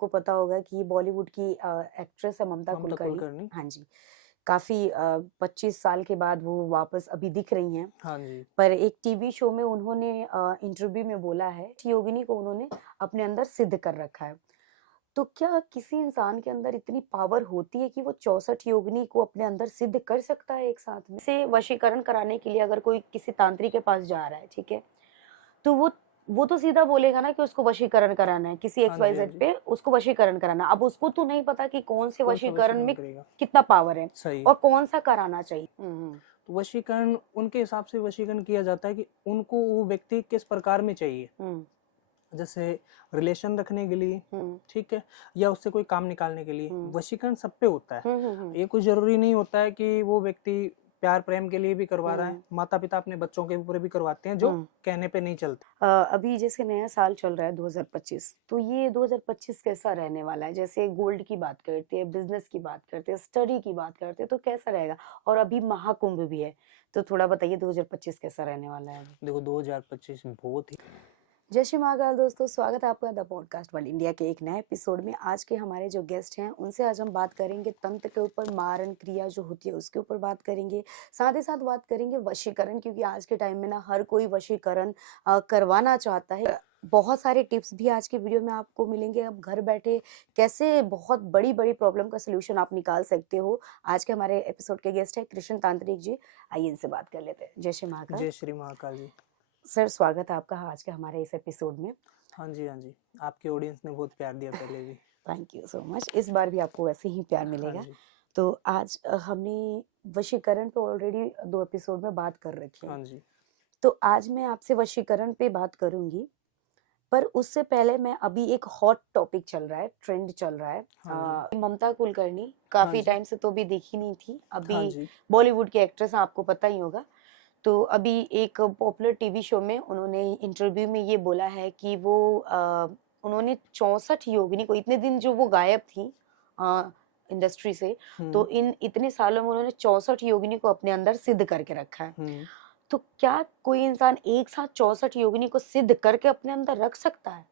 आपको पता होगा कि बॉलीवुड की एक्ट्रेस है ममता ममता कुलकर्णी। कुलकर्णी। हाँ जी, काफ़ी 25 साल के बाद वो वापस अभी दिख रही हैं। हाँ जी। पर एक टीवी शो में उन्होंने इंटरव्यू में बोला है कि योगिनी को उन्होंने अपने अंदर सिद्ध कर रखा है। तो क्या किसी इंसान के अंदर इतनी पावर होती है कि वो 64 योगिनी को अपने अंदर सिद्ध कर सकता है एक साथ में? से वशीकरण कराने के लिए अगर कोई किसी तांत्रिक के पास जा रहा है, ठीक है? तो वो तो सीधा बोलेगा ना कि उसको वशीकरण कराना है, किसी हाँ जी, हाँ XYZ जी। पे उसको वशीकरण कराना है। अब उसको तो नहीं पता कि कौन से कौन-सा वशीकरण वशीकरण में करेगा? कितना पावर है सही और है। कौन-सा कराना चाहिए। तो वशीकरण उनके हिसाब से वशीकरण किया जाता है कि उनको वो व्यक्ति किस प्रकार में चाहिए। हुँ, जैसे रिलेशन रखने के लिए, हुँ, ठीक है, या उससे कोई काम निकालने के लिए। हुँ, वशीकरण सब पे होता है। हुँ, ये कोई ज़रूरी नहीं होता है कि वो व्यक्ति प्यार प्रेम के लिए भी करवा रहा है। हुँ, माता-पिता अपने बच्चों के ऊपर भी करवाते हैं, जो हुँ। कहने पे नहीं चलते। अभी जैसे नया साल चल रहा है 2025, तो ये 2025 कैसा रहने वाला है? जैसे गोल्ड की बात करते हैं, बिज़नेस की बात करते हैं, स्टडी की बात करते हैं, तो कैसा रहेगा? और अभी महाकुंभ भी है, तो थोड़ा बताइए 2025 कैसा रहने वाला है अभी? देखो 2025 बहुत ही जय श्री महाकाल दोस्तों, स्वागत है आपका द पॉडकास्ट वर्ल्ड इंडिया के एक नए एपिसोड में। आज के हमारे जो गेस्ट हैं उनसे आज हम बात करेंगे तंत्र के ऊपर, मारण क्रिया जो होती है उसके ऊपर बात करेंगे। साथ ही साथ बात करेंगे वशीकरण, क्योंकि आज के टाइम में ना हर कोई वशीकरण करवाना चाहता है। बहुत सारे टिप्स भी आज के वीडियो में आपको मिलेंगे। अब घर बैठे कैसे बहुत बड़ी बड़ी प्रॉब्लम का सोल्यूशन आप निकाल सकते हो। आज के हमारे एपिसोड के गेस्ट है कृष्ण तांत्रिक जी। आइए इनसे बात कर लेते हैं। जय श्री महाकाल जय श्री महाकाल जी। सर, स्वागत है आपका आज के हमारे इस एपिसोड में। हाँ जी, हाँ जी। आपकी ऑडियंस ने बहुत प्यार दिया पहले भी। Thank you so much. इस बार भी आपको वैसे ही प्यार हाँ मिलेगा। जी, तो आज हमने वशीकरण पे ऑलरेडी 2 एपिसोड में बात कर रखी है। हाँ जी, तो आज मैं आपसे वशीकरण पे बात करूँगी, पर उससे पहले मैं अभी एक हॉट टॉपिक चल रहा है, ट्रेंड चल रहा है। हाँ जी, ममता कुलकर्णी हाँ काफ़ी जी, टाइम से तो अभी दिखी नहीं थी। हाँ अभी जी, बॉलीवुड की एक्ट्रेस हैं, आपको पता ही होगा। तो अभी एक पॉपुलर टीवी शो में उन्होंने इंटरव्यू में ये बोला है कि वो उन्होंने 64 योगिनी को, इतने दिन जो वो गायब थी इंडस्ट्री से, तो हुँ, इन इतने सालों में उन्होंने 64 योगिनी को अपने अंदर सिद्ध करके रखा है। हुँ। तो क्या कोई इंसान एक साथ 64 योगिनी को सिद्ध करके अपने अंदर रख सकता है?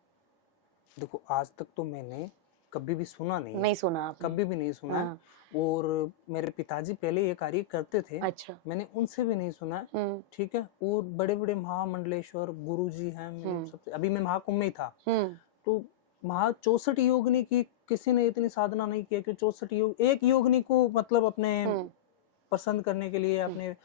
देखो आज तक तो मैंने कभी भी सुना नहीं है, नहीं सुना आपने? कभी भी नहीं सुना है। हाँ। और मेरे पिताजी पहले ये कार्य करते थे, अच्छा। मैंने उनसे भी नहीं सुना है, हम्म। ठीक है। और बड़े-बड़े महामंडलेश्वर गुरुजी हैं मेरे हम्म। सबसे, अभी मैं महाकुंभ में ही था, हम्म। तो महा 64 योगिनी की किसी ने इतनी साधना नहीं किया कि 64 योग एक योगिनी को मतलब अपने हम्म। पसंद करने के लिए, हम्म। अपने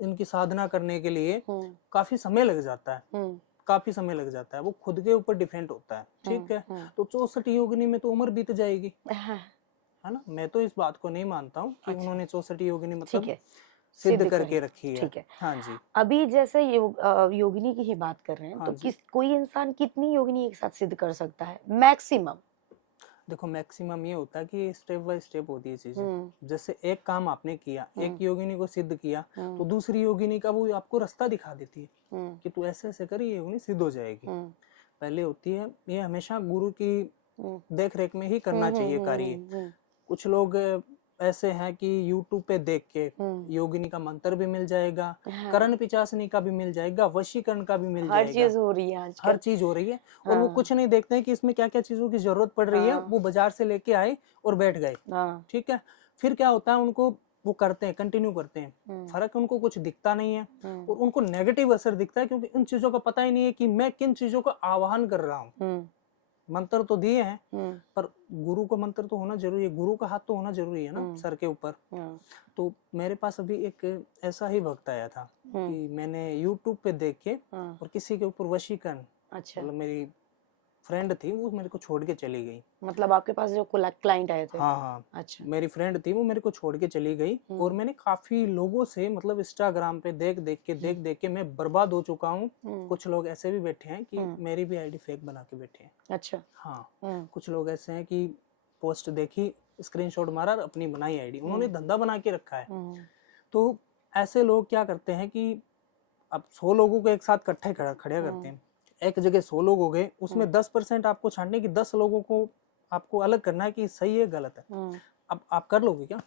इनकी साधना करने के लिए हम्म। काफी समय लग जाता है। हम्म। काफी समय लग जाता है, वो खुद के ऊपर डिपेंड होता है, ठीक है। हम्म। तो 64 योगिनी में तो उम्र बीत जाएगी, हाँ। है ना। मैं तो इस बात को नहीं मानता हूँ कि अच्छा, उन्होंने 64 योगिनी ठीक मतलब है। सिद्ध सिद्ध करके करें, रखी है। ठीक है। हाँ जी, अभी जैसे योगिनी की ही बात कर रहे हैं, हाँ तो जी। कोई इंसान कितनी योगिनी एक साथ सिद्ध कर सकता है मैक्सिमम? देखो मैक्सिमम ये होता है कि स्टेप बाय स्टेप होती है चीजें। हम्म। जैसे एक काम आपने किया, हम्म। एक योगिनी को सिद्ध किया, हम्म। तो दूसरी योगिनी का वो आपको रास्ता दिखा देती है हम्म। कि तू ऐसे ऐसे कर, ये योगिनी सिद्ध हो जाएगी। हम्म। पहले होती है, ये हमेशा गुरु की हम्म। देख रेख में ही करना चाहिए कार्य। हम्म। कुछ लोग ऐसे हैं कि YouTube पे देख के हम्म। योगिनी का मंत्र भी मिल जाएगा, हाँ। करण पिचासनी का भी मिल जाएगा, वशीकरण का भी मिल हर जाएगा। चीज हो रही है हर आजकल। चीज हो रही है, और वो हाँ। कुछ नहीं देखते हैं कि इसमें क्या क्या चीजों की जरूरत पड़ रही है। हाँ। वो बाजार से लेके आए और बैठ गए, हाँ। ठीक है। फिर क्या होता है, उनको वो करते हैं, कंटिन्यू करते हैं, हम्म। फर्क उनको कुछ दिखता नहीं है। हम्म। और उनको नेगेटिव असर दिखता है, क्योंकि उन चीजों का पता ही नहीं है कि मैं किन चीजों का आवाहन कर रहा हूँ। हम्म। मंत्र तो दिए हैं, हम्म। पर गुरु का मंत्र तो होना जरूरी है, गुरु का हाथ तो होना जरूरी है ना हम्म। सर के ऊपर। हम्म। तो मेरे पास अभी एक ऐसा ही भक्त आया था हम्म। कि मैंने YouTube पे देख के हाँ। और किसी के ऊपर वशीकरण, अच्छा, मतलब मेरी फ्रेंड थी, वो मेरे को छोड़ के चली गई। मतलब आपके पास जो क्लाइंट आए थे? हाँ हाँ, अच्छा। मेरी फ्रेंड थी, वो मेरे को छोड़ के चली गई। और मैंने काफी लोगों से, मतलब इंस्टाग्राम पे देख देख के मैं बर्बाद हो चुका हूँ। कुछ लोग ऐसे भी बैठे हैं कि मेरी भी आईडी फेक बना के बैठे हैं। अच्छा। हाँ, कुछ लोग ऐसे हैं कि पोस्ट देखी, स्क्रीनशॉट मारा और अपनी बनाई आईडी, उन्होंने धंधा बना के रखा है। तो ऐसे लोग क्या करते हैं कि अब 100 लोगों को एक साथ इकट्ठे खड़े करते हैं। एक जगह 100 लोग हो गए, उसमें 10% आपको छांटने की, 10 लोगों को आपको अलग करना है कि सही है गलत है। अब आप कर लोगे क्या?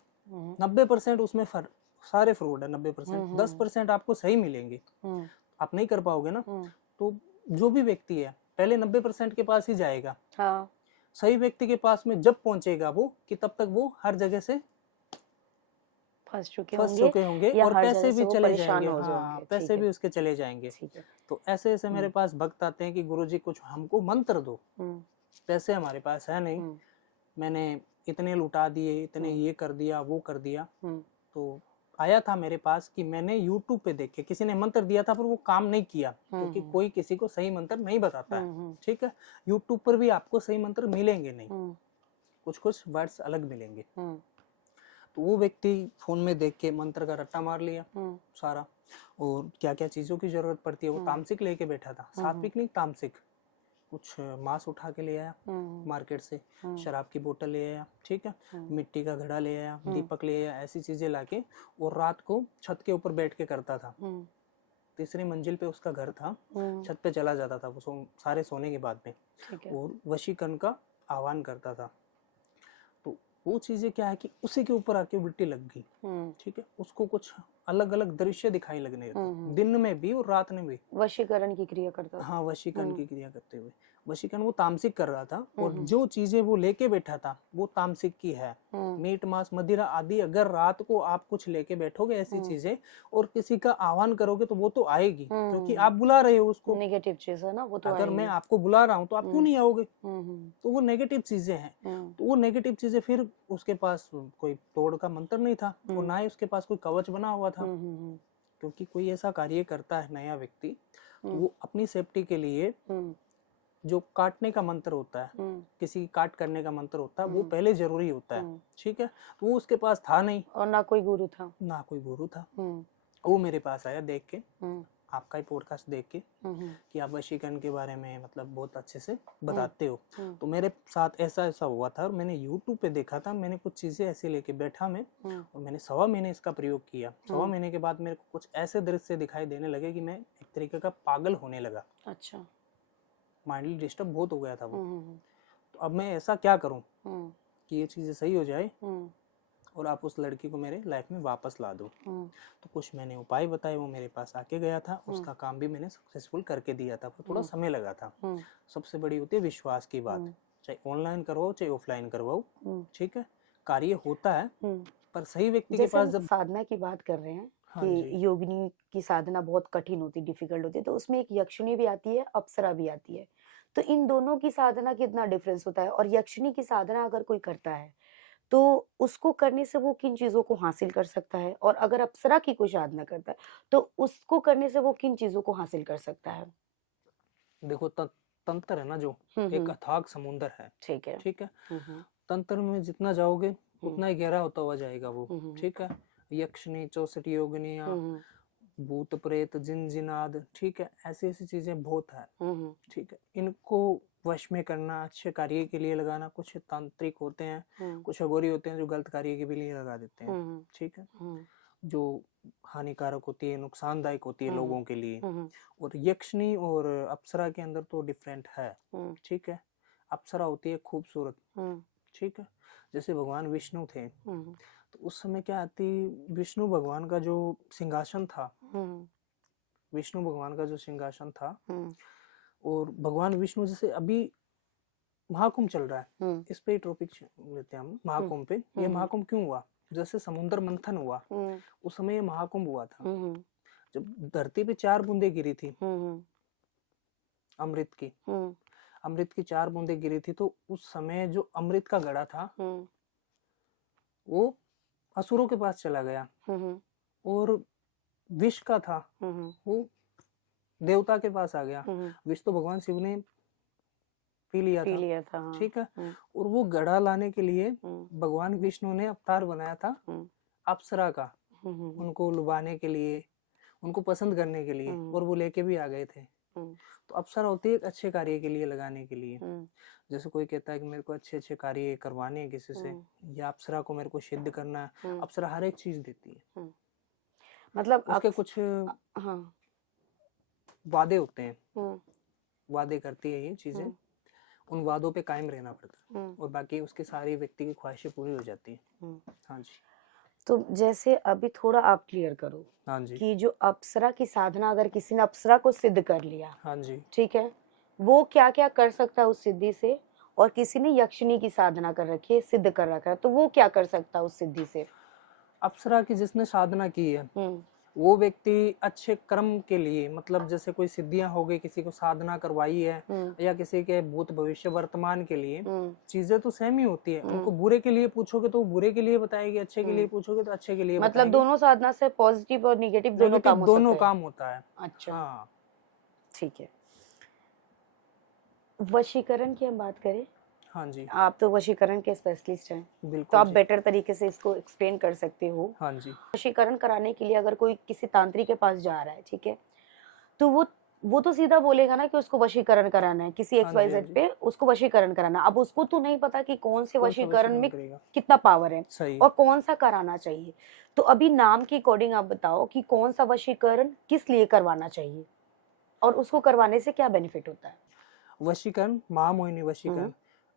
90% उसमें सारे फ्रॉड है। 90%, 10% आपको सही मिलेंगे। आप नहीं कर पाओगे ना। तो जो भी व्यक्ति है पहले 90% के पास ही जाएगा। हाँ। सही व्यक्ति के पास में जब पहुंचेगा वो, कि तब तक वो हर जगह से फंस चुके फंस होंगे चुके होंगे या और हर पैसे जगह से भी वो चले परेशान जाएंगे। हो हाँ, जाएंगे। पैसे ठीक भी है, उसके चले जाएंगे। ठीक है। तो ऐसे ऐसे मेरे पास भक्त आते हैं कि गुरुजी कुछ हमको मंत्र दो। पैसे हमारे पास है नहीं, मैंने इतने लुटा दिए, इतने ये कर दिया, वो कर दिया। तो आया था मेरे पास कि मैंने YouTube पे देख के, किसी ने मंत्र दिया था पर वो काम नहीं किया, क्योंकि कोई किसी को सही मंत्र नहीं बताता है। ठीक है, YouTube पर भी आपको सही मंत्र मिलेंगे नहीं, कुछ कुछ वर्ड्स अलग मिलेंगे। तो वो व्यक्ति फोन में देख के मंत्र का रट्टा मार लिया सारा, और क्या क्या चीजों की जरूरत पड़ती है वो तामसिक लेके बैठा था। सात्विक नहीं, तामसिक। कुछ मांस उठा के ले आया मार्केट से, शराब की बोतल ले आया, ठीक है, मिट्टी का घड़ा ले आया, दीपक ले आया, ऐसी चीजें लाके, और रात को छत के ऊपर बैठ के करता था। तीसरी मंजिल पे उसका घर था, छत पे चला जाता था वो सारे सोने के बाद में, और वशीकरण का आह्वान करता था। तो वो चीजें क्या है कि उसी के ऊपर आके उल्टी लग गई। ठीक है, उसको कुछ अलग अलग दृश्य दिखाई लगने लगे, दिन में भी और रात में भी। वशीकरण की क्रिया करता था। हाँ, वशीकरण की क्रिया करते हुए। वशीकरण वो तामसिक कर रहा था, और जो चीजें वो लेके बैठा था वो तामसिक की है। मीट मांस मदिरा आदि, अगर रात को आप कुछ लेके बैठोगे ऐसी चीजें और किसी का आह्वान करोगे तो वो तो आएगी, क्योंकि आप बुला रहे हो उसको। नेगेटिव चीज है ना वो, तो अगर मैं आपको बुला रहा हूँ तो आप क्यों नहीं आओगे? तो वो नेगेटिव चीजें हैं। तो वो नेगेटिव चीजें, फिर उसके पास कोई तोड़ का मंत्र नहीं था, और ना ही उसके पास कोई कवच बना हुआ था। क्योंकि कोई ऐसा कार्य करता है नया व्यक्ति, तो वो अपनी सेफ्टी के लिए जो काटने का मंत्र होता है, किसी की काट करने का मंत्र होता है, वो पहले जरूरी होता है। ठीक है, तो वो उसके पास था नहीं, और ना कोई गुरु था। वो मेरे पास आया देख के, आपका ही पॉडकास्ट देख के, कि आप वशीकरण के बारे में मतलब बहुत अच्छे से बताते हो। तो मेरे साथ ऐसा ऐसा हुआ था, और मैंने YouTube पे देखा था, मैंने कुछ चीजें ऐसे लेके बैठा मैं, और मैंने 1.25 महीने इसका प्रयोग किया। 1.25 महीने के बाद मेरे को कुछ ऐसे दृश्य दिखाई देने लगे कि मैं एक तरीके का पागल होने लगा। अच्छा, माइंडली डिस्टर्ब बहुत हो गया था वो। तो अब मैं ऐसा क्या करूं कि ये चीजें सही हो जाए और आप उस लड़की को मेरे लाइफ में वापस ला दो। तो कुछ मैंने उपाय बताए, वो मेरे पास आके गया था, उसका काम भी मैंने सक्सेसफुल करके दिया था, पर थोड़ा समय लगा था। सबसे बड़ी होती है विश्वास की बात, चाहे ऑनलाइन करवाओ चाहे ऑफलाइन करवाओ। ठीक है, कार्य होता है, पर सही व्यक्ति के पास जब साधना की बात कर रहे हैं कि योगिनी की साधना बहुत कठिन होती, डिफिकल्ट होती है, तो उसमें एक यक्षिणी भी आती है, अप्सरा भी आती है। तो इन दोनों की साधना कितना डिफरेंस होता है? और यक्षिणी की साधना अगर कोई करता है तो उसको करने से वो किन चीजों को हासिल कर सकता है, और अगर अप्सरा की कोई साधना करता है तो उसको करने से वो किन चीजों को हासिल कर सकता है? देखो, तंत्र है ना जो, एक अथाग समुंदर है। ठीक है, ठीक है, तंत्र में जितना जाओगे उतना ही गहरा होता हुआ जाएगा वो। ठीक है, यक्षिणी, 64 योगिनियां, भूत प्रेत, जिन जिनाद, ठीक है, ऐसी ऐसी चीजें बहुत है। ठीक है, इनको वश में करना, अच्छे कार्य के लिए लगाना। कुछ तांत्रिक होते हैं, कुछ अघोरी होते हैं जो गलत कार्य के लिए लगा देते हैं। ठीक है, जो हानिकारक होती है, नुकसानदायक होती है लोगों के लिए। और यक्षिणी और अप्सरा के अंदर तो डिफरेंट है। ठीक है, अप्सरा होती है खूबसूरत। ठीक है, जैसे भगवान विष्णु थे, तो उस समय क्या आती, विष्णु भगवान का जो सिंहासन था, विष्णु भगवान का जो सिंहासन था, और भगवान विष्णु, जैसे अभी महाकुंभ चल रहा है, इस पे टॉपिक लेते हैं हम, महाकुंभ पे। ये महाकुंभ क्यों हुआ? जैसे समुद्र मंथन हुआ, उस समय ये महाकुंभ हुआ था। जब धरती पे 4 बूंदे गिरी थी अमृत की, अमृत की 4 बूंदे गिरी थी, तो उस समय जो अमृत का घड़ा था वो असुरों के पास चला गया, और विष का था वो देवता के पास आ गया। विष तो भगवान शिव ने पी लिया था। हाँ। ठीक है, और वो घड़ा लाने के लिए भगवान विष्णु ने अवतार बनाया था अप्सरा का, उनको लुभाने के लिए, उनको पसंद करने के लिए, और वो लेके भी आ गए थे। तो अप्सरा होती है एक अच्छे कार्य के लिए, लगाने के लिए। जैसे कोई कहता है कि मेरे को अच्छे अच्छे कार्य करवाने हैं किसी से, या अप्सरा को मेरे को सिद्ध करना है, अप्सरा हर एक चीज देती है। मतलब उसके कुछ वादे होते हैं, वादे करती है ये चीजें, उन वादों पे कायम रहना पड़ता है, और बाकी उसके सारी व्यक्ति की ख्वाहिशें पूरी हो जाती है। हाँ जी। तो जैसे अभी थोड़ा आप क्लियर करो, हाँ जी, कि जो अप्सरा की साधना अगर किसी ने अप्सरा को सिद्ध कर लिया, हाँ जी, ठीक है, वो क्या क्या कर सकता है उस सिद्धि से, और किसी ने यक्षिणी की साधना कर रखी है, सिद्ध कर रखा है, तो वो क्या कर सकता है उस सिद्धि से? अप्सरा की जिसने साधना की है वो व्यक्ति अच्छे कर्म के लिए, मतलब जैसे कोई सिद्धियां हो गई, किसी को साधना करवाई है, या किसी के भूत भविष्य वर्तमान के लिए, चीजें तो सेम ही होती है। उनको बुरे के लिए पूछोगे तो वो बुरे के लिए बताएगी, अच्छे के लिए पूछोगे तो अच्छे के लिए मतलब बताएगी। दोनों साधना से पॉजिटिव और निगेटिव दोनों काम हो सकते हैं। दोनों काम होता है। अच्छा, हाँ, ठीक है। वशीकरण की हम बात करें, हाँ जी, आप तो वशीकरण के स्पेशलिस्ट हैं, तो बिल्कुल आप जी। बेटर तरीके से इसको एक्सप्लेन कर सकते हो। हाँ जी, वशीकरण कराने के लिए अगर कोई किसी तांत्रिक के पास जा रहा है, ठीक है, तो वो तो सीधा बोलेगा ना कि उसको वशीकरण कराना है, किसी हाँ जी, हाँ XYZ जी। पे उसको वशीकरण कराना। अब उसको तो नहीं पता कि कौन से कौन सा वशीकरण में करेगा? कितना पावर है सही और कौन सा कराना चाहिए। तो अभी नाम के अकॉर्डिंग आप बताओ कि कौन सा वशीकरण किस लिए करवाना चाहिए और उसको करवाने से क्या बेनिफिट होता है? वशीकरण, महामोहिनी वशीकरण,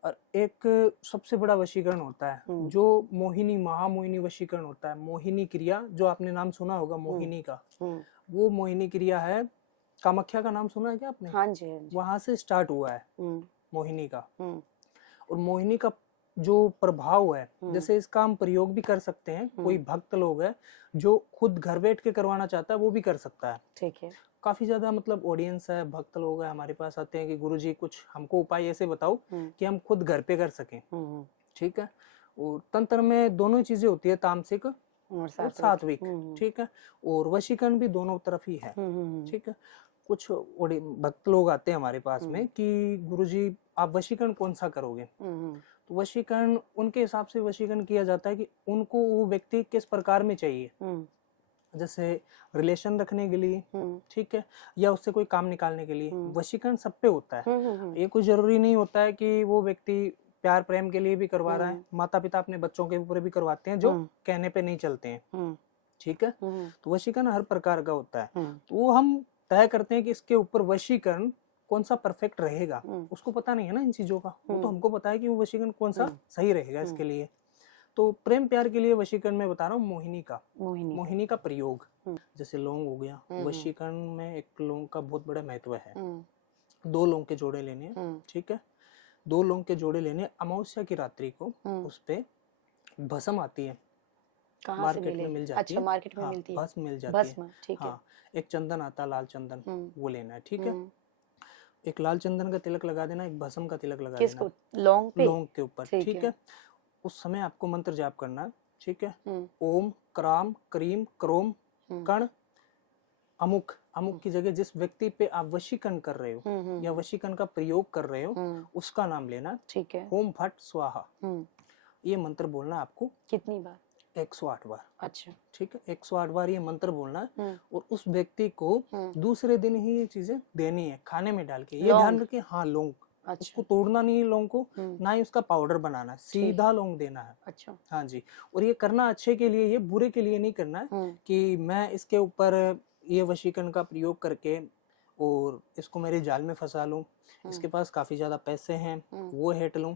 और एक सबसे बड़ा वशीकरण होता है जो मोहिनी, महामोहिनी वशीकरण होता है। मोहिनी क्रिया जो आपने नाम सुना होगा, मोहिनी का, वो मोहिनी क्रिया है। कामाख्या का नाम सुना है क्या आपने? हाँ जी, हाँ जी। वहां से स्टार्ट हुआ है मोहिनी का। और मोहिनी का जो प्रभाव है, जैसे इसका हम प्रयोग भी कर सकते हैं। कोई भक्त लोग है जो खुद घर बैठ के करवाना चाहता है वो भी कर सकता है। ठीक है। काफी ज्यादा मतलब ऑडियंस है, भक्त लोग है हमारे पास आते हैं कि गुरुजी कुछ हमको उपाय ऐसे बताओ कि हम खुद घर पे कर सकें। ठीक है। और तंत्र में दोनों चीजें होती है, तामसिक और सात्विक। ठीक है। और वशीकरण भी दोनों तरफ ही है। ठीक है। कुछ भक्त लोग आते हैं हमारे पास में कि गुरुजी आप वशीकरण कौन सा करोगे। तो वशीकरण उनके हिसाब से वशीकरण किया जाता है कि उनको वो व्यक्ति किस प्रकार में चाहिए, जैसे रिलेशन रखने के लिए, ठीक है, या उससे कोई काम निकालने के लिए। वशीकरण सब पे होता है। ये कोई जरूरी नहीं होता है कि वो व्यक्ति प्यार प्रेम के लिए भी करवा रहा है। माता पिता अपने बच्चों के ऊपर भी करवाते हैं जो कहने पे नहीं चलते हैं। ठीक है। तो वशीकरण हर प्रकार का होता है। तो वो हम तय करते हैं कि इसके ऊपर वशीकरण कौन सा परफेक्ट रहेगा। उसको पता नहीं है ना इन चीजों का, वो तो हमको पता है कि वो वशीकरण कौन सा सही रहेगा इसके लिए। तो प्रेम प्यार के लिए वशीकरण में बता रहा हूँ मोहिनी का प्रयोग। जैसे लौंग हो गया, वशीकरण में एक लौंग का बहुत बड़ा महत्व है। 2 लौंग के जोड़े लेने हैं। ठीक है। 2 लौंग के जोड़े लेने, अमावस्या की रात्रि को उस पे भस्म आती है, मार्केट में मिल जाती है। मार्केट में मिलती है, भस्म मिल जाती है। ठीक है। हाँ, एक चंदन आता है, लाल चंदन, वो लेना है। ठीक है। एक लाल चंदन का तिलक लगा देना, एक भस्म का तिलक लगा देना लौंग पे, लौंग के ऊपर। ठीक है। उस समय आपको मंत्र जाप करना है। ठीक है। ओम क्राम क्रीम क्रोम कण अमुक। अमुक की जगह जिस व्यक्ति पे आप वशीकरण कर रहे हो या वशीकरण का प्रयोग कर रहे हो उसका नाम लेना। ठीक है। ओम भट्ट स्वाहा, ये मंत्र बोलना आपको। कितनी बार? 108 बार। अच्छा। ठीक है। 108 बार ये मंत्र बोलना है और उस व्यक्ति को दूसरे दिन ही ये चीजें देनी है खाने में डाल के। ये ध्यान रखें। हाँ, लौंग। अच्छा। उसको तोड़ना नहीं है लौंग को, ना ही उसका पाउडर बनाना है, सीधा लौंग देना है। अच्छा। हाँ जी। और ये करना अच्छे के लिए, ये बुरे के लिए नहीं करना है कि मैं इसके ऊपर ये वशीकरण का प्रयोग करके और इसको मेरे जाल में फंसा लूं, इसके पास काफी ज्यादा पैसे हैं वो हेट लूं।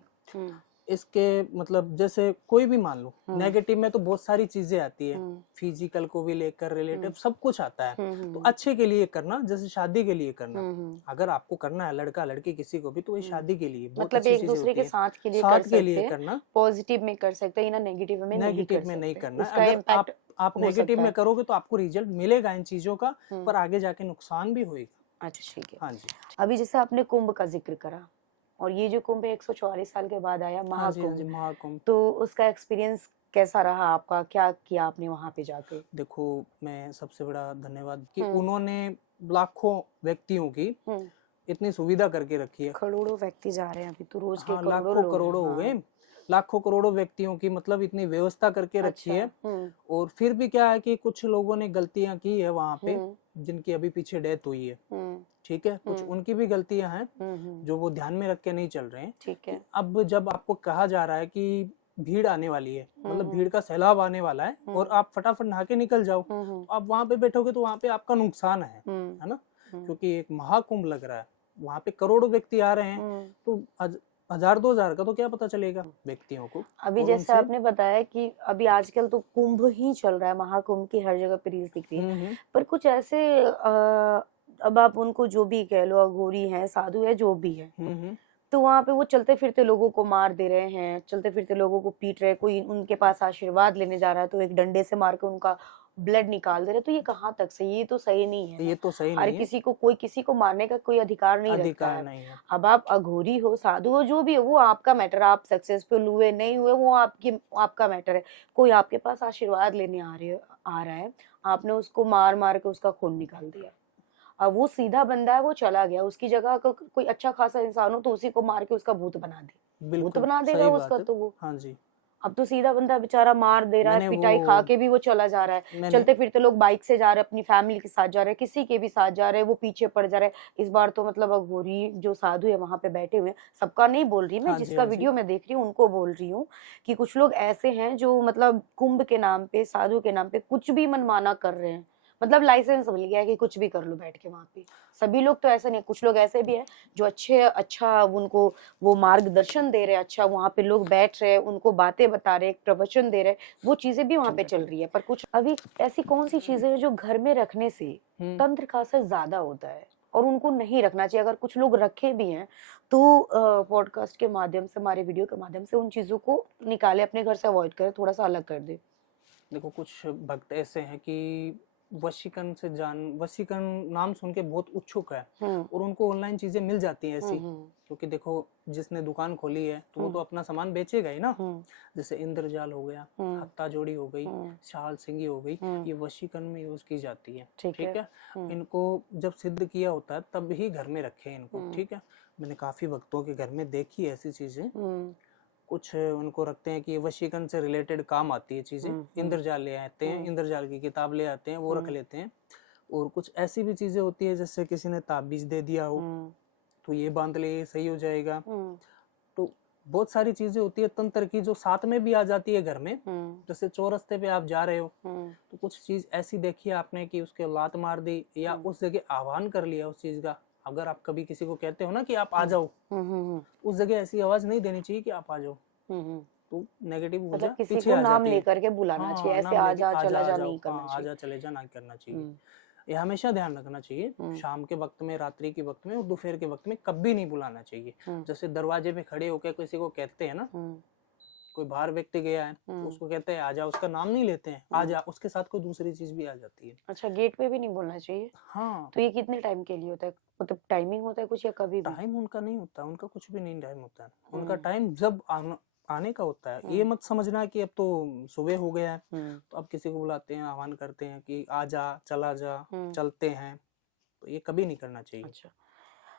इसके मतलब जैसे कोई भी मान लो, नेगेटिव में तो बहुत सारी चीजें आती है, फिजिकल को भी लेकर रिलेटिव सब कुछ आता है। तो अच्छे के लिए करना, जैसे शादी के लिए करना। अगर आपको करना है लड़का लड़की किसी को भी, तो ये शादी के लिए बहुत मतलब एक दूसरे के साथ के लिए करना। पॉजिटिव में कर सकते हैं ना, नेगेटिव में नहीं करना। अगर आप नेगेटिव में करोगे तो आपको रिजल्ट मिलेगा इन चीजों का, पर आगे जाके नुकसान भी होगा। अच्छा, ठीक है। हाँ जी। अभी जैसे आपने कुंभ का जिक्र करा, और ये जो कुंभ 144 साल के बाद आया, महाकुंभ, तो उसका एक्सपीरियंस कैसा रहा आपका? क्या किया आपने वहां पे जाके? देखो, मैं सबसे बड़ा धन्यवाद कि उन्होंने लाखों व्यक्तियों की इतनी सुविधा करके रखी है। करोड़ों व्यक्ति जा रहे हैं अभी तो, रोज के लाखों करोड़ों हो गए। लाखों करोड़ों व्यक्तियों की मतलब इतनी व्यवस्था करके रखी है। और फिर भी क्या है कि कुछ लोगों ने गलतियां की है वहां पे, जिनकी अभी पीछे डेथ हुई है। ठीक है। कुछ उनकी भी गलतियां हैं जो वो ध्यान में रख के नहीं चल रहे हैं। ठीक है। अब जब आपको कहा जा रहा है कि भीड़ आने वाली है, मतलब भीड़ का सैलाब आने वाला है और आप फटाफट नहा के निकल जाओ, तो आप वहां पे बैठोगे तो वहां पे आपका नुकसान है ना। क्योंकि एक महाकुंभ लग रहा है, वहां पे करोड़ों व्यक्ति आ रहे हैं, तो 1000-2000 का तो क्या पता चलेगा व्यक्तियों को। अभी जैसे आपने बताया कि अभी आजकल तो कुंभ ही चल रहा है, महाकुंभ की हर जगह पे रील्स दिख रही है, पर कुछ ऐसे अब आप उनको जो भी कह लो, अघोरी है, साधु है, जो भी है, तो वहां पे वो चलते फिरते लोगों को मार दे रहे हैं, चलते फिरते लोगों को पीट रहे हैं, कोई उनके पास आशीर्वाद लेने जा रहा है तो एक डंडे से मार के उनका ब्लड निकाल दे रहे हैं। तो ये कहाँ तक सही है? ये तो सही नहीं है ये ना। तो सही और नहीं है, कोई किसी को मारने का कोई अधिकार नहीं रखता अधिकार है। नहीं है। अब आप अघोरी हो, साधु हो, जो भी हो, वो आपका मैटर। आप सक्सेसफुल हुए नहीं हुए वो आपका मैटर है। कोई आपके पास आशीर्वाद लेने आ रहा है, आपने उसको मार मार के उसका खून निकाल दिया। अब वो सीधा बंदा है, वो चला गया, उसकी जगह कोई अच्छा खासा इंसान हो तो उसी को मार के उसका भूत बना दे। भूत बिल्कुल बना देगा सही उसका बात है। तो वो। हाँ जी, अब तो सीधा बंदा बेचारा मार दे रहा है, मैंने वो पिटाई खा के भी वो चला जा रहा है। मैंने चलते फिरते लोग बाइक से जा रहे हैं, अपनी फैमिली के साथ जा रहे हैं, किसी के भी साथ जा रहे हैं, वो पीछे पड़ जा रहे हैं। इस बार तो मतलब अघोरी जो साधु है वहां पे बैठे हुए हैं, सबका नहीं बोल रही मैं, हाँ जी, जिसका हाँ जी, वीडियो मैं देख रही हूँ उनको बोल रही हूँ कि कुछ लोग ऐसे हैं जो मतलब कुंभ के नाम पे, साधु के नाम पे कुछ भी मनमाना कर रहे हैं। मतलब लाइसेंस मिल गया है कि कुछ भी कर लो बैठ के वहां पे। सभी लोग तो ऐसे नहीं, कुछ लोग ऐसे भी हैं जो अच्छा उनको वो मार्गदर्शन दे रहे हैं, अच्छा वहां पे लोग बैठ रहे हैं, उनको बातें बता रहे हैं, प्रवचन दे रहे हैं, वो चीजें भी वहां पे चल रही है। पर कुछ अभी ऐसी कौन सी चीजें हैं जो घर में रखने से तंत्र का असर ज्यादा होता है और उनको नहीं रखना चाहिए? अगर कुछ लोग रखे भी हैं तो पॉडकास्ट के माध्यम से, हमारे वीडियो के माध्यम से उन चीजों को निकाले, अपने घर से अवॉइड करें, थोड़ा सा अलग कर दे। देखो कुछ भक्त ऐसे हैं कि वशीकरण नाम सुन के बहुत उत्सुक है और उनको ऑनलाइन चीजें मिल जाती हैं ऐसी। क्योंकि देखो जिसने दुकान खोली है तो वो तो अपना सामान बेचेगा ही ना। जैसे इंद्रजाल हो गया, हत्ता जोड़ी हो गई, शाल सिंगी हो गई, ये वशीकरण में यूज की जाती है। ठीक है, इनको जब सिद्ध किया होता है तब ही घर में रखे इनको। ठीक है, मैंने काफी भक्तों के घर में देखी है ऐसी चीजें। कुछ उनको रखते हैं कि वशीकरण से रिलेटेड काम आती है चीजें। इंद्रजाल ले आते हैं, इंद्रजाल की किताब ले आते हैं, वो रख लेते हैं। और कुछ ऐसी भी चीजें होती है जैसे किसी ने ताबीज दे दिया हो तो ये बांध ले, ये सही हो जाएगा। तो बहुत सारी चीजें होती है तंत्र की जो साथ में भी आ जाती है घर में। जैसे चौरस्ते पे आप जा रहे हो तो कुछ चीज ऐसी देखी आपने कि उसके लात मार दी या उस जगह आह्वान कर लिया उस चीज का। अगर आप कभी किसी को कहते हो ना कि आप आ जाओ, उस जगह ऐसी आवाज नहीं देनी चाहिए कि आप आ जाओ। तो नेगेटिव ऊर्जा मतलब किसी पीछे को आ नाम जाती है। लेकर के बुलाना चाहिए, ऐसे नाम आ लेके जा आ चला जा जाओ, नहीं करना आ चाहिए। जा चले जा नहीं करना चाहिए। ये हमेशा ध्यान रखना चाहिए। शाम के वक्त में, रात्रि के वक्त में और दोपहर के वक्त में कभी नहीं बुलाना चाहिए। जैसे दरवाजे पे खड़े होकर किसी को कहते हैं ना, कोई बाहर व्यक्ति गया है तो उसको कहते हैं आ जा, उसका नाम नहीं लेते हैं, आ जा, उसके साथ कोई दूसरी चीज भी आ जाती है। अच्छा, गेट पे भी नहीं बोलना चाहिए? हाँ, तो ये कितने टाइम के लिए होता है? मतलब टाइमिंग होता है कुछ या कभी भी? टाइम उनका नहीं होता, उनका कुछ भी नहीं टाइम होता है। उनका टाइम जब आने का होता है। ये मत समझना कि अब तो सुबह हो गया है तो अब किसी को बुलाते हैं, आह्वान करते हैं कि आ जा, चला जा, चलते हैं। तो ये कभी नहीं करना चाहिए। अच्छा।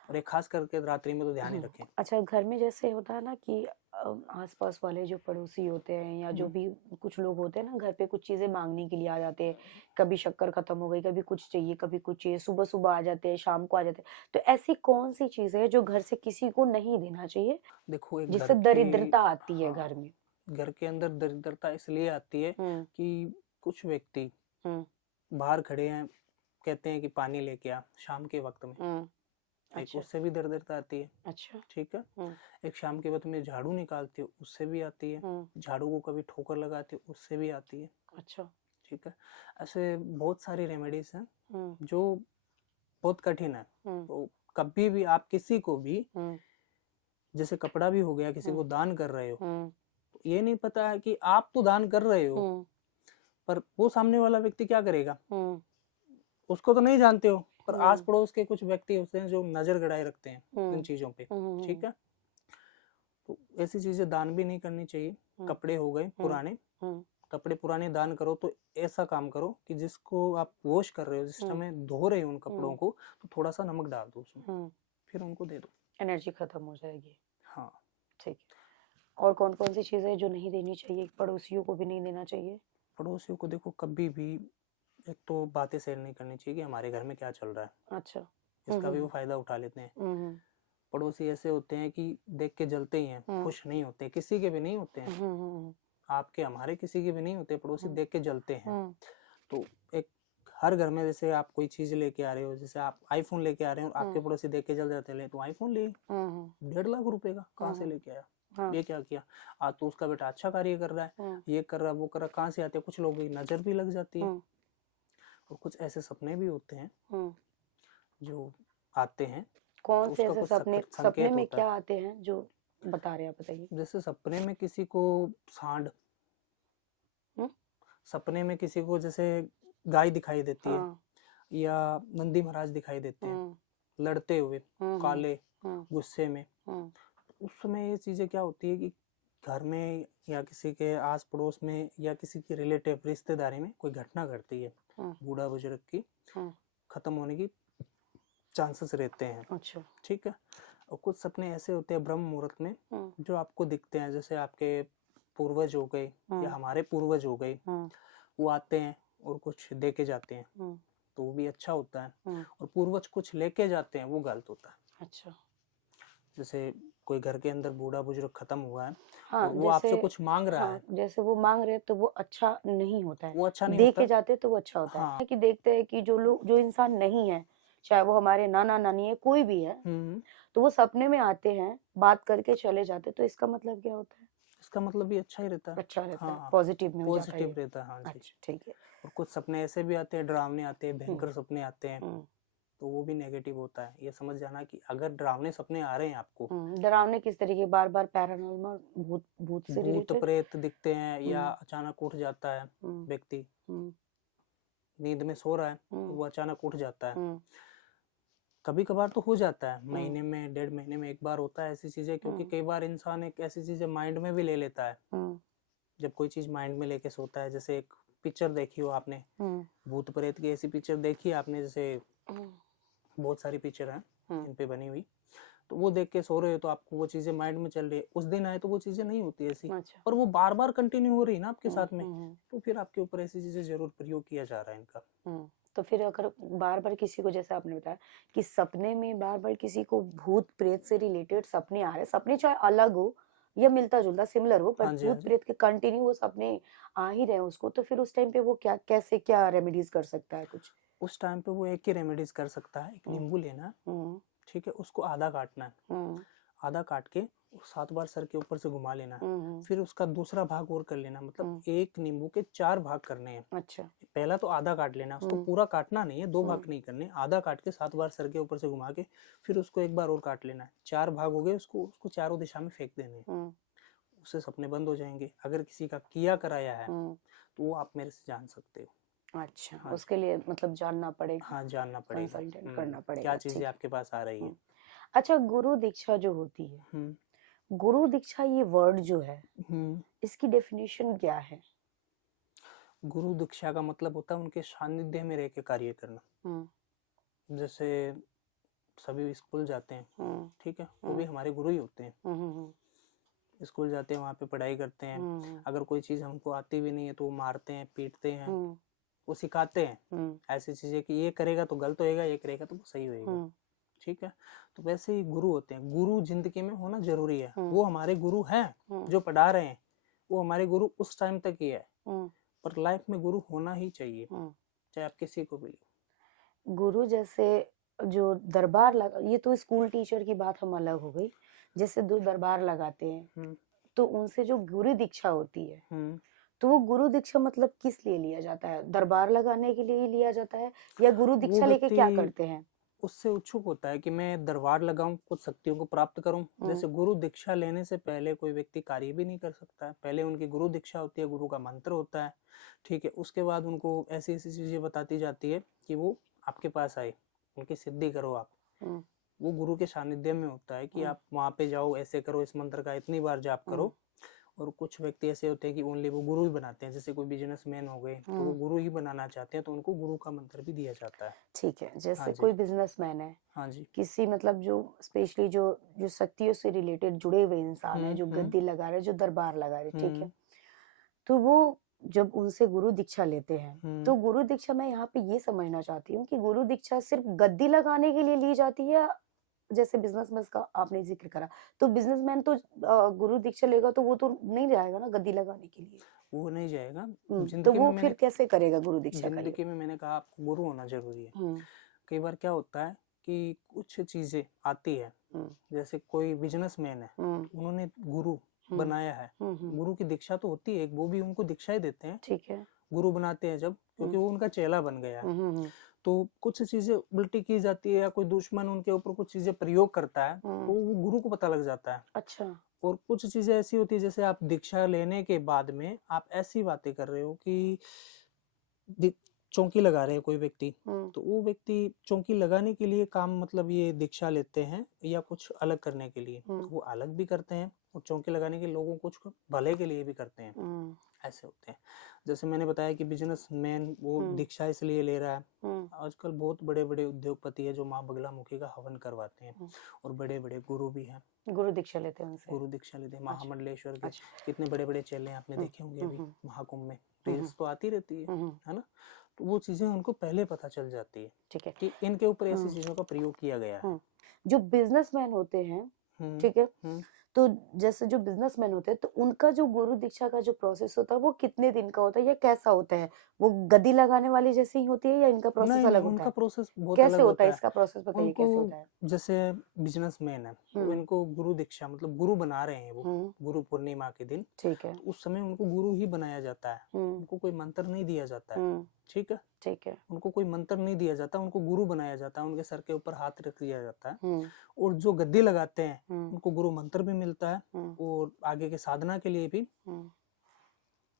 और ये खास करके रात्रि में तो ध्यान ही रखें। अच्छा, घर में जैसे होता है ना कि आसपास वाले जो पड़ोसी होते हैं या जो भी कुछ लोग होते हैं ना, घर पे कुछ चीजें मांगने के लिए आ जाते हैं। कभी शक्कर खत्म हो गई, कभी कुछ चाहिए, कभी कुछ चाहिए, सुबह सुबह आ जाते हैं, शाम को आ जाते हैं। तो ऐसी कौन सी चीजें हैं जो घर से किसी को नहीं देना चाहिए, देखो एक घर जिससे दरिद्रता आती है घर में? घर के अंदर दरिद्रता इसलिए आती है कि कुछ व्यक्ति बाहर खड़े हैं, कहते हैं कि पानी लेके आ शाम के वक्त में। एक अच्छा। उससे भी दरिद्रता आती है। अच्छा। ठीक है, एक शाम के वक्त में झाड़ू निकालती हो उससे भी आती है। झाड़ू को कभी ठोकर लगाती हो उससे भी आती है। अच्छा। ठीक है, ऐसे बहुत सारी रेमेडीज हैं जो बहुत कठिन है। तो कभी भी आप किसी को भी, जैसे कपड़ा भी हो गया, किसी को दान कर रहे हो, तो ये नहीं पता है कि आप तो दान कर रहे हो पर वो सामने वाला व्यक्ति क्या करेगा, उसको तो नहीं जानते हो। पर आस पड़ोस के कुछ व्यक्ति होते हैं जो नजर गड़ाए रखते हैं इन चीजों पे। ठीक है, तो ऐसी चीजें दान भी नहीं करनी चाहिए। कपड़े हो गए पुराने, कपड़े पुराने दान करो तो ऐसा काम करो कि जिसको आप वॉश कर रहे हो, जिस समय धो रहे हो उन कपड़ों को, तो थोड़ा सा नमक डाल दो उसमें, फिर उनको दे दो, एनर्जी खत्म हो जाएगी। हाँ। ठीक है। और कौन कौन सी चीजें जो नहीं देनी चाहिए, पड़ोसियों को भी नहीं देना चाहिए? पड़ोसियों को देखो कभी भी, एक तो बातें शेयर नहीं करनी चाहिए कि हमारे घर में क्या चल रहा है। अच्छा। इसका भी वो फायदा उठा लेते हैं। पड़ोसी ऐसे होते हैं कि देख के जलते ही हैं, खुश नहीं होते, किसी के भी नहीं होते हैं, आपके हमारे किसी के भी नहीं होते, पड़ोसी देख के जलते हैं। तो एक हर घर में, जैसे आप कोई चीज लेके आ रहे हो, जैसे आप आईफोन लेके आ रहे हो, आपके पड़ोसी देख के जल जाते हैं, तो आईफोन ले 1.5 लाख रुपए का कहाँ से लेके आया, ये क्या किया, आज तो उसका बेटा अच्छा कार्य कर रहा है, ये कर रहा है, वो कर रहा है, कहाँ से आते हैं। कुछ लोगों की नजर भी लग जाती है। और कुछ ऐसे सपने भी होते हैं जो आते हैं कौन तो से उसका ऐसे कुछ सपने सपने संकेत में होता क्या है। आते हैं जो बता रहे हैं, आप बताइए। जैसे सपने में किसी को सांड, हम्म। सपने में किसी को जैसे गाय दिखाई देती है, हाँ। या नंदी महाराज दिखाई देते हैं हम्म। लड़ते हुए, हम्म। काले, हम्म। गुस्से में। हम्म। उस समय ये चीजें क्या होती है कि घर में या किसी के आस पड़ोस में या किसी के रिलेटिव रिश्तेदारी में कोई घटना घटती है, हम्म। बूढ़ा बुजुर्ग की हम्म। खत्म होने की चांसेस रहते हैं। अच्छा। ठीक है। और कुछ सपने ऐसे होते हैं ब्रह्म मुहूर्त में हम्म। जो आपको दिखते हैं, जैसे आपके पूर्वज हो गए या हम्म। हमारे पूर्वज हो गए, हम्म। वो आते हैं और कुछ दे के जाते हैं, हम्म। तो वो भी अच्छा होता है। हम्म। और पूर्वज कुछ लेके जाते हैं, वो गलत होता है। अच्छा। जैसे कोई घर के अंदर बूढ़ा बुजुर्ग खत्म हुआ है हाँ, और वो जैसे आपसे कुछ मांग रहा हाँ, है, जैसे वो मांग रहे हैं तो वो अच्छा नहीं होता है। वो अच्छा नहीं दे के होता। जाते तो वो अच्छा होता हाँ। है कि देखते हैं कि जो लोग, जो इंसान नहीं है, चाहे वो हमारे नाना नानी है, कोई भी है, तो वो सपने में आते हैं, बात करके चले जाते, तो इसका मतलब क्या होता है? इसका मतलब भी अच्छा ही रहता है। अच्छा रहता है, हाँ, पॉजिटिव में हो जाता है पॉजिटिव ये। रहता है। हाँ जी। अच्छा, ठीक है। और कुछ सपने ऐसे भी आते हैं, डरावने आते हैं, हम्म। भयंकर सपने आते हैं, हम्म। तो वो भी नेगेटिव होता है। ये समझ जाना कि अगर डरावने सपने आ रहे हैं आपको, डरावने किस तरीके? बार बार पैरानॉर्मल, भूत भूत से भूत रिलेटेड? प्रेत दिखते हैं या हम्म। अचानक उठ जाता है हम्म। व्यक्ति, हम्म। नींद में सो रहा है तो हम्म। वो अचानक उठ जाता है। हम्म। कभी कभार तो हो जाता है, हम्म। महीने में, 1.5 महीने में एक बार होता है ऐसी चीजें, क्योंकि हम्म। कई बार इंसान एक ऐसी चीजें माइंड में भी ले लेता है। हम्म। जब कोई चीज माइंड में लेके सोता है, जैसे एक पिक्चर देखी हो आपने, हम्म। भूत प्रेत की ऐसी पिक्चर देखी है आपने, जैसे हम्म। बहुत सारी पिक्चर हैं हम्म। इन पे बनी हुई, तो वो देख के सो रहे हो तो आपको वो चीजें माइंड में चल रही है, उस दिन आए तो वो चीजें नहीं होती ऐसी, अच्छा। और वो बार बार कंटिन्यू हो रही है ना आपके साथ में, हम्म। तो फिर आपके ऊपर ऐसी चीजें जरूर प्रयोग किया जा रहा है इनका। तो फिर अगर बार बार किसी को, जैसे आपने बताया कि सपने में बार बार किसी को भूत प्रेत से रिलेटेड सपने आ रहे, सपने चाहे अलग हो या मिलता जुलता सिमिलर हो, पर हाँ जी, हाँ भूत जी। प्रेत के कंटिन्यू वो सपने आ ही रहे हैं उसको, तो फिर उस टाइम पे वो क्या, कैसे, क्या रेमेडीज कर सकता है कुछ? उस टाइम पे वो एक ही रेमेडीज कर सकता है, एक हम्म। नींबू लेना है, हम्म। ठीक है, उसको आधा काटना है, हम्म। आधा काट के 7 बार सर के ऊपर से घुमा लेना है, हम्म। फिर उसका दूसरा भाग और कर लेना, मतलब हम्म। एक नींबू के 4 भाग करने हैं। अच्छा। पहला तो आधा काट लेना है, उसको हम्म। पूरा काटना नहीं है, 2 भाग हम्म। नहीं करने, आधा काट के 7 बार सर के ऊपर से घुमा के फिर उसको एक बार और काट लेना है, 4 भाग हो गए, उसको उसको चारों दिशा में फेंक देने हैं। हम्म। उससे सपने बंद हो जाएंगे। अगर किसी का किया कराया है हम्म। तो वो आप मेरे से जान सकते हो। अच्छा, हाँ जी। उसके लिए मतलब जानना पड़ेगा, हाँ, जानना पड़ेगा। कंसल्टेंट करना क्या पड़ेगा, चीजें ठीक है। आपके पास आ रही है। हम्म। अच्छा, गुरु दीक्षा जो होती है, हम्म। गुरु दीक्षा ये वर्ड जो है, हम्म। इसकी डेफिनेशन क्या है? गुरु दीक्षा का मतलब होता है उनके सानिध्य में रह के कार्य करना। हम्म। जैसे सभी स्कूल जाते हैं, हम्म। ठीक है, वो भी हमारे गुरु ही होते हैं। हम्म। स्कूल जाते हैं, वहाँ पे पढ़ाई करते हैं, हम्म। अगर कोई चीज़ हमको आती भी नहीं है तो वो मारते हैं, पीटते हैं, हम्म। वो सिखाते हैं हम्म। ऐसी चीज़ें कि ये करेगा तो गलत होएगा, ये करेगा तो सही होएगा। हम्म। ठीक है। तो वैसे ही गुरु होते हैं, गुरु जिंदगी में होना जरूरी है। हम्म। वो हमारे गुरु हैं हम्म। जो पढ़ा रहे हैं, वो हमारे गुरु उस टाइम तक ही है, हम्म। पर लाइफ में गुरु होना ही चाहिए, हम्म। चाहे आप किसी को भी लो। गुरु जैसे जो दरबार लगा, ये तो स्कूल टीचर की बात हम अलग हो गई, जैसे दो दरबार लगाते हैं, हम्म। तो उनसे जो गुरु दीक्षा होती है, हम्म। तो वो गुरु दीक्षा मतलब किस लिए लिया जाता है? दरबार लगाने के लिए ही लिया जाता है, या गुरु वो दीक्षा लेके क्या व्यक्ति करते हैं? उससे उत्सुक होता है कि मैं दरबार लगाऊं, कुछ शक्तियों को प्राप्त करूं। जैसे गुरु दीक्षा लेने से पहले कोई व्यक्ति कार्य भी नहीं कर सकता है, पहले उनकी गुरु दीक्षा होती है, गुरु का मंत्र होता है, ठीक है, उसके बाद उनको ऐसी ऐसी चीजें बताती जाती है कि वो आपके पास आए, उनकी सिद्धि करो आप। हम्म। वो गुरु के सानिध्य में होता है कि हम्म। आप वहां पे जाओ, ऐसे करो, इस मंत्र का इतनी बार जाप हम्म। करो। और कुछ व्यक्ति ऐसे होते हैं कि ओनली वो गुरु ही बनाते हैं, जैसे कोई बिजनेसमैन हो गए तो वो गुरु ही बनाना चाहते हैं, तो उनको गुरु का मंत्र भी दिया जाता है। ठीक है, हाँ जैसे जी। कोई बिजनेसमैन है, हाँ जी। किसी मतलब जो स्पेशली जो जो शक्तियों से रिलेटेड जुड़े हुए इंसान है, जो हम्म। गद्दी लगा रहे, जो दरबार लगा रहे, ठीक है, हम्म। तो वो जब उनसे गुरु दीक्षा लेते हैं, हम्म। तो गुरु दीक्षा, मैं यहाँ पे ये समझना चाहती हूँ कि गुरु दीक्षा सिर्फ गद्दी लगाने के लिए ली जाती है, या जैसे बिजनेसमैन का आपने जिक्र करा, तो बिजनेसमैन तो गुरु दीक्षा लेगा तो वो तो नहीं जाएगा ना गद्दी लगाने के लिए। वो नहीं जाएगा। तो जिंदगी में वो मैंने फिर कैसे करेगा गुरु दीक्षा का ये? जिंदगी में मैंने कहा आपको गुरु होना जरूरी है। हम्म। कई बार क्या होता है कि कुछ चीजें आती है, हम्म। जैसे कोई बिजनेसमैन है, हम्म। उन्होंने गुरु हम्म। बनाया है, हम्म। गुरु की दीक्षा तो होती है, वो भी उनको दीक्षा ही देते हैं, ठीक है। गुरु बनाते हैं जब, क्योंकि वो उनका चेला बन गया है। हम्म। तो कुछ चीजें उल्टी की जाती है या कोई दुश्मन उनके ऊपर कुछ चीजें प्रयोग करता है तो वो गुरु को पता लग जाता है। अच्छा। और कुछ चीजें ऐसी होती है जैसे आप दीक्षा लेने के बाद में आप ऐसी बातें कर रहे हो कि चौकी लगा रहे हैं कोई व्यक्ति, तो वो व्यक्ति चौकी लगाने के लिए काम मतलब ये दीक्षा लेते हैं या कुछ अलग करने के लिए, तो वो अलग भी करते हैं और चौकी लगाने के लोगों कुछ भले के लिए भी करते हैं। ऐसे होते हैं। जैसे मैंने बताया कि बिजनेसमैन वो दीक्षा इसलिए ले रहा है। आजकल बहुत बड़े बड़े उद्योगपति है जो माँ बगलामुखी का हवन करवाते हैं और बड़े बड़े गुरु भी हैं, गुरु दीक्षा लेते हैं उनसे। गुरु दीक्षा लेते हैं। महामंडलेश्वर के कितने बड़े बड़े चेले हैं आपने देखे होंगे अभी महाकुंभ में, रील्स तो आती रहती है ना, तो वो चीजें उनको पहले पता चल जाती है, ठीक है, कि इनके ऊपर ऐसी चीजों का प्रयोग किया गया है। जो बिजनेसमैन होते हैं, ठीक है, तो जैसे जो बिजनेसमैन होते हैं तो उनका जो गुरु दीक्षा का जो प्रोसेस होता है वो कितने दिन का होता है या कैसा होता है? वो गद्दी लगाने वाली जैसी ही होती है या इनका प्रोसेस अलग होता उनका है? प्रोसेस बहुत कैसे अलग होता है? है। इसका प्रोसेस बताइए कैसे होता है? जैसे बिजनेसमैन है तो इनको गुरु दीक्षा मतलब गुरु बना रहे हैं वो गुरु पूर्णिमा के दिन, ठीक है, तो उस समय उनको गुरु ही बनाया जाता है, उनको कोई मंत्र नहीं दिया जाता है, ठीक है, ठीक है, उनको कोई मंत्र नहीं दिया जाता, उनको गुरु बनाया जाता है, उनके सर के ऊपर हाथ रख दिया जाता है और जो गद्दी लगाते हैं उनको गुरु मंत्र भी मिलता है और आगे के साधना के लिए भी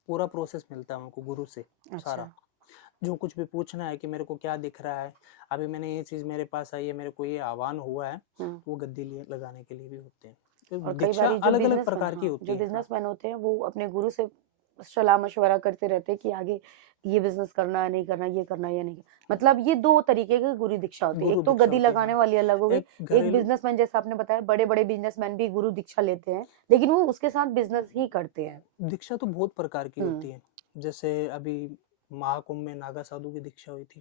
पूरा प्रोसेस मिलता है उनको गुरु से। सारा जो कुछ भी पूछना है कि मेरे को क्या दिख रहा है, अभी मैंने ये चीज मेरे पास आई है, मेरे को ये आह्वान हुआ है, वो गद्दी लगाने के लिए भी होते हैं। तो दीक्षा अलग अलग प्रकार की होती है। जो बिजनेसमैन होते हैं वो अपने गुरु से सलाह मशवरा करते रहते हैं कि आगे ये बिजनेस करना है नहीं करना, ये करना है या नहीं, मतलब ये दो तरीके की गुरु दीक्षा होती है। एक तो गद्दी लगाने वाली अलग हो गई, एक बिजनेसमैन जैसा आपने बताया, बड़े बड़े बिजनेसमैन भी गुरु दीक्षा लेते हैं लेकिन वो उसके साथ बिजनेस ही करते हैं। दीक्षा तो बहुत प्रकार की होती है, जैसे अभी महाकुंभ में नागा साधु की दीक्षा हुई थी,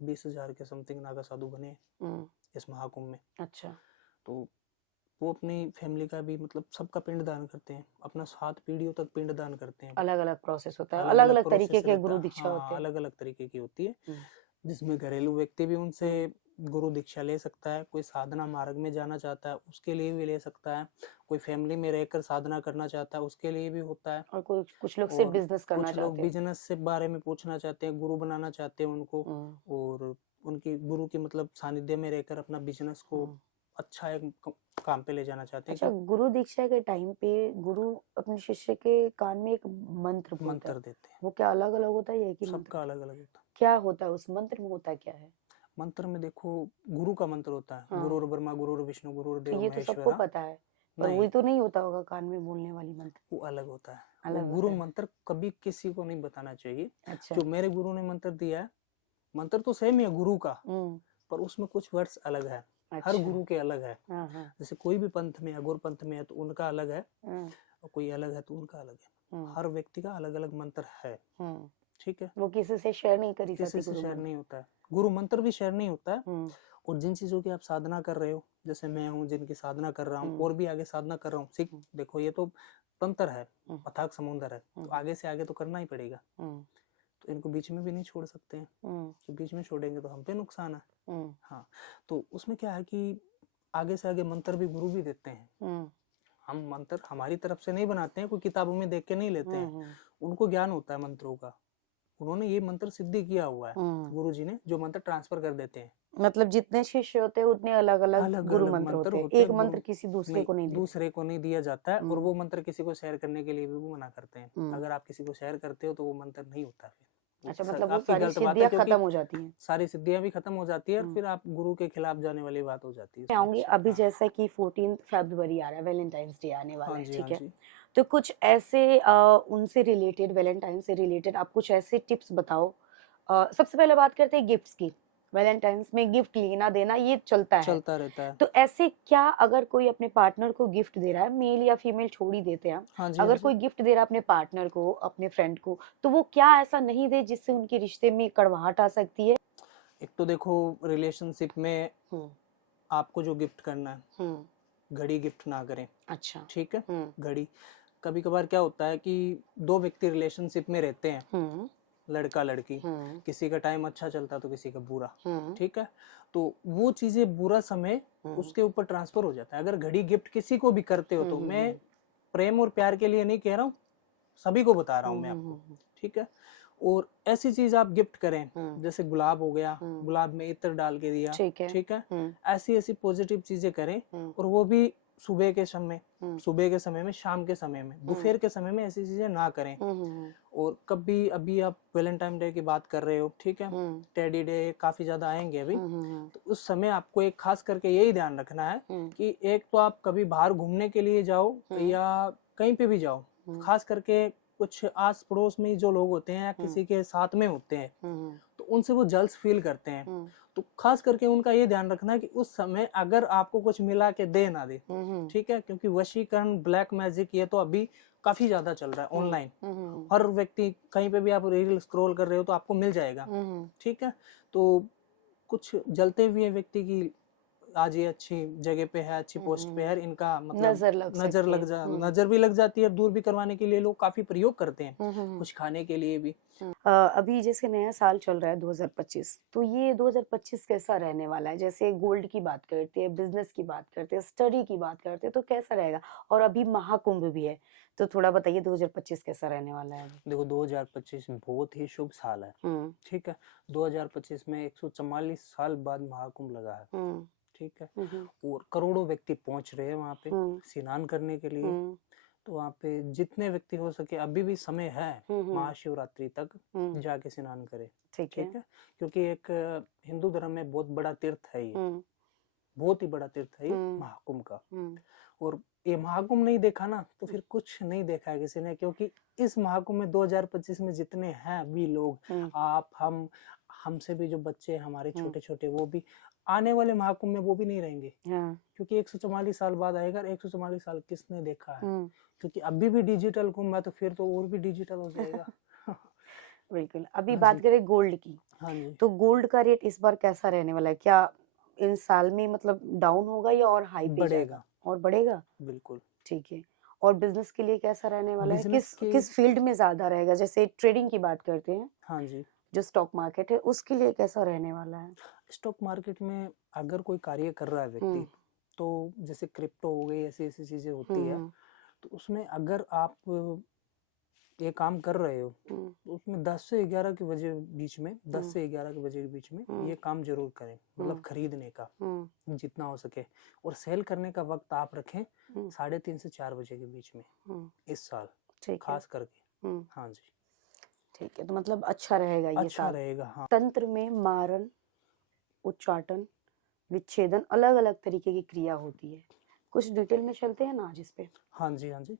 20,000 के समथिंग नागा साधु बने इस महाकुंभ में। अच्छा, तो वो अपनी फैमिली का भी मतलब सबका पिंड दान करते हैं, अपना 7 पीढ़ियों तक पिंड दान करते हैं। अलग अलग प्रोसेस होता है, अलग अलग तरीके के गुरु दीक्षा होते हैं, अलग अलग तरीके की होती है, जिसमें घरेलू व्यक्ति भी उनसे गुरु दीक्षा ले सकता है, कोई साधना मार्ग में जाना चाहता है उसके लिए भी ले सकता है, कोई फैमिली में रहकर साधना करना चाहता है उसके लिए भी होता है, और कुछ लोग सिर्फ बिजनेस करना चाहते हैं, कुछ लोग बिजनेस से बारे में पूछना चाहते हैं, गुरु बनाना चाहते हैं उनको, और उनकी गुरु की मतलब सानिध्य में रहकर अपना बिजनेस को अच्छा एक काम पे ले जाना चाहते हैं। अच्छा, गुरु दीक्षा के टाइम पे गुरु अपने शिष्य के कान में एक मंत्र देते हैं, वो क्या अलग अलग होता है या एक ही? सबका अलग अलग होता है। क्या होता है उस मंत्र में, होता क्या है? मंत्र में देखो गुरु का मंत्र होता है, गुरुर ब्रह्मा गुरुर विष्णु गुरुर देव महेश्वरा। ये तो सबको पता है, पर वही तो नहीं होता होगा कान में बोलने वाली मंत्र, वो अलग होता है। अलग गुरु मंत्र कभी किसी को नहीं बताना चाहिए। अच्छा। जो मेरे गुरु ने मंत्र दिया है, मंत्र तो सेम ही है गुरु का, पर उसमें कुछ वर्ड्स अलग है। अच्छा। हर गुरु के अलग है। जैसे कोई भी पंथ में है, गुरु पंथ में है तो उनका अलग है, और कोई अलग है तो उनका अलग है। हर व्यक्ति का अलग अलग मंत्र है, ठीक है, वो किसी से शेयर नहीं करी, किसी से शेयर नहीं होता है, गुरु मंत्र भी शेयर नहीं होता है। और जिन चीजों की आप साधना कर रहे हो, जैसे मैं हूँ जिनकी साधना कर रहा हूँ और भी आगे साधना कर रहा हूँ, सीख देखो ये तो तंत्र है, अथाक समुद्र है, तो आगे से आगे तो करना ही पड़ेगा, तो इनको बीच में भी नहीं छोड़ सकते हैं, तो बीच में छोड़ेंगे तो हम पे नुकसान है। हाँ, तो उसमें क्या है कि आगे से आगे मंत्र भी गुरु भी देते हैं। हम मंत्र हमारी तरफ से नहीं बनाते हैं, कोई किताबों में देख के नहीं लेते हैं, उनको ज्ञान होता है मंत्रों का, उन्होंने ये मंत्र सिद्धि किया हुआ है गुरुजी ने, जो मंत्र ट्रांसफर कर देते हैं। मतलब जितने शिष्य होते हैं उतने अलग अलग गुरु मंत्र होते हैं, एक मंत्र किसी दूसरे को नहीं दिया जाता है, और वो मंत्र किसी को शेयर करने के लिए भी वो मना करते हैं। अगर आप किसी को शेयर करते हो तो वो मंत्र नहीं होता फिर। अच्छा, मतलब वो सारी सिद्धियां खत्म हो जाती हैं, सारी सिद्धियां भी खत्म हो जाती है, और फिर आप गुरु के खिलाफ जाने वाली बात हो जाती है। आऊंगी अभी, जैसा कि 14 फरवरी आ रहा है, वैलेंटाइंस डे आने वाला है, ठीक है, तो कुछ ऐसे उनसे रिलेटेड, वैलेंटाइन से रिलेटेड आप कुछ ऐसे टिप्स बताओ। सबसे पहले बात करते हैं गिफ्ट्स की। वैलेंटाइंस में गिफ्ट लेना देना ये चलता रहता है, तो ऐसे क्या अगर कोई अपने पार्टनर को गिफ्ट दे रहा है, मेल या फीमेल छोड़ ही देते हैं, अगर कोई गिफ्ट दे रहा है अपने पार्टनर को, अपने फ्रेंड को, तो वो क्या ऐसा नहीं दे जिससे उनके रिश्ते में कड़वाहट आ सकती है? एक तो देखो, रिलेशनशिप में आपको जो गिफ्ट करना है, घड़ी गिफ्ट ना करें। अच्छा, ठीक है, घड़ी। कभी कभार क्या होता है कि दो व्यक्ति रिलेशनशिप में रहते हैं, लड़का लड़की, किसी का टाइम अच्छा चलता तो किसी का बुरा, ठीक है, तो वो चीजें बुरा समय उसके ऊपर ट्रांसफर हो जाता है। अगर घड़ी गिफ्ट किसी को भी करते हो तो मैं प्रेम और प्यार के लिए नहीं कह रहा हूँ, सभी को बता रहा हूँ मैं आपको, ठीक है, और ऐसी चीज आप गिफ्ट करें, हम्म, जैसे गुलाब हो गया, हम्म, गुलाब में इत्र डाल के दिया, ठीक है। ठीक है, हम्म, ऐसी ऐसी पॉजिटिव चीजें करें। हम्म, और वो भी सुबह के समय, हम्म, सुबह के समय में, शाम के समय में, दोपहर के समय में ऐसी चीजें ना करें। हम्म, और कभी, अभी आप वैलेंटाइन डे की बात कर रहे हो, ठीक है, हम्म, टेडी डे काफी ज्यादा आएंगे अभी, हम्म, तो उस समय आपको एक खास करके यही ध्यान रखना है हम्म, कि एक तो आप कभी बाहर घूमने के लिए जाओ हम्म, या कहीं पे भी जाओ, हम्म, खास करके कुछ आस पड़ोस में जो लोग होते हैं या किसी के साथ में होते हैं, हम्म, तो उनसे वो जल्स फील करते हैं। हम्म, तो खास करके उनका ये ध्यान रखना है कि उस समय अगर आपको कुछ मिला के दे ना दे, हम्म, ठीक है, क्योंकि वशीकरण, ब्लैक मैजिक, ये तो अभी काफी ज्यादा चल रहा है ऑनलाइन। हर व्यक्ति कहीं पे भी आप रील स्क्रॉल कर रहे हो तो आपको मिल जाएगा, ठीक है। तो कुछ जलते हुए व्यक्ति की आज ये अच्छी जगह पे है, अच्छी पोस्ट पे है, इनका मतलब नजर लग सकती है। नजर भी लग जाती है, दूर भी करवाने के लिए लोग काफी प्रयोग करते हैं, हम्म, कुछ खाने के लिए भी। अभी जैसे नया साल चल रहा है 2025, तो ये 2025 कैसा रहने वाला है? जैसे गोल्ड की बात करते हैं, बिजनेस की बात करते हैं, स्टडी की बात करते हैं, तो कैसा रहेगा? और अभी महाकुंभ भी है, तो थोड़ा बताइए 2025 कैसा रहने वाला है अभी? देखो 2025 बहुत ही शुभ साल है, हम्म, ठीक है। 2025 में 144 साल बाद महाकुंभ लगा है, हम्म, ठीक है। हम्म, और करोड़ों व्यक्ति पहुंच रहे हैं वहां पे हम्म, स्नान करने के लिए। हम्म, तो वहां पे जितने व्यक्ति हो सके, अभी भी समय है, हम्म, महाशिवरात्रि तक हम्म, जाके स्नान करें, ठीक है। ठीक है। क्योंकि एक हिंदू धर्म में बहुत बड़ा तीर्थ है ये, हम्म, बहुत ही बड़ा तीर्थ है ये हम्म, महाकुंभ का। हम्म, और ये महाकुंभ नहीं देखा ना तो फिर कुछ नहीं देखा है किसी ने, क्योंकि इस महाकुंभ में 2025 में जितने हैं अभी लोग, हम्म, आप, हम, हमसे भी जो बच्चे हैं हमारे हम्म, छोटे छोटे, वो भी आने वाले महाकुंभ में वो भी नहीं रहेंगे, हाँ, क्योंकि 144 साल बाद आएगा। 144 साल किसने देखा है? हम्म, क्योंकि अभी भी डिजिटल कुंभ है, तो फिर तो और भी डिजिटल हो जाएगा। बिल्कुल। अभी हाँ बात जी, करें गोल्ड की, हाँ जी, तो गोल्ड का रेट इस बार कैसा रहने वाला है? क्या इन साल में मतलब डाउन होगा या और हाई पे जाएगा? बढ़ेगा, और बढ़ेगा? बिल्कुल। ठीक है। और बिजनेस के लिए कैसा रहने वाला है? बिजनेस किस के, किस फील्ड में ज्यादा रहेगा? जैसे ट्रेडिंग की बात करते हैं, हाँ जी, जो स्टॉक मार्केट है, उसके लिए कैसा रहने वाला है? स्टॉक मार्केट में अगर कोई कार्य कर रहा है हम्म, व्यक्ति, तो जैसे क्रिप्टो हो गई, ऐसी ऐसी चीजें होती है, हम्म, तो उसमें अगर आप ये काम कर रहे हो, हम्म, तो उसमें 10 से 11 के बजे बीच में, 10 हम्म, से 11 के बजे के बीच में हम्म, ये काम जरूर करें, मतलब खरीदने का जितना हो सके। और सेल करने का वक्त आप रखें 3:30 से 4 बजे के बीच में, इस साल ठीक है। खास करके। हाँ जी, ठीक है, तो मतलब अच्छा रहेगा ये अच्छा साल। रहेगा, हाँ। तंत्र में मारण, उच्चाटन, विच्छेदन, अलग अलग तरीके की क्रिया होती है। कुछ डिटेल में चलते हैं ना आज इस पे? हाँ जी, हाँ जी।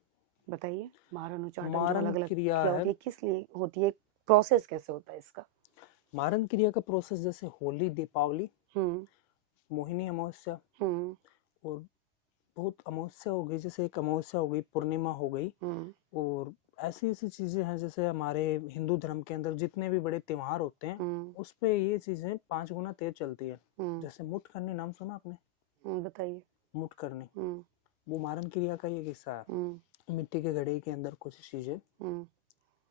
बताइए। मारण उच्चाटन जो मारन अलग अलग क्रिया क्रिया है, होती है, किस लिए होती है? प्रोसेस कैसे होता है इसका? मारन क्रिया का प्रोसेस जैसे होली, दीपावली, हम्म, मोहिनी अमावस्या, हम्म, और बहुत अमावस्या हो गई, जैसे एक अमावस्या हो गई, पूर्णिमा हो गई, हम्म, और ऐसी ऐसी चीजें हैं। जैसे हमारे हिंदू धर्म के अंदर जितने भी बड़े त्योहार होते हैं, हम्म, उस पे ये चीजें 5 गुना तेज चलती है। हम्म, जैसे मुठ करनी, नाम सुना आपने? बताइए। मुठ करनी, हम्म, वो मारन क्रिया का ही एक हिस्सा हम्म, है। मिट्टी के घड़े के अंदर कुछ चीजें, हम्म,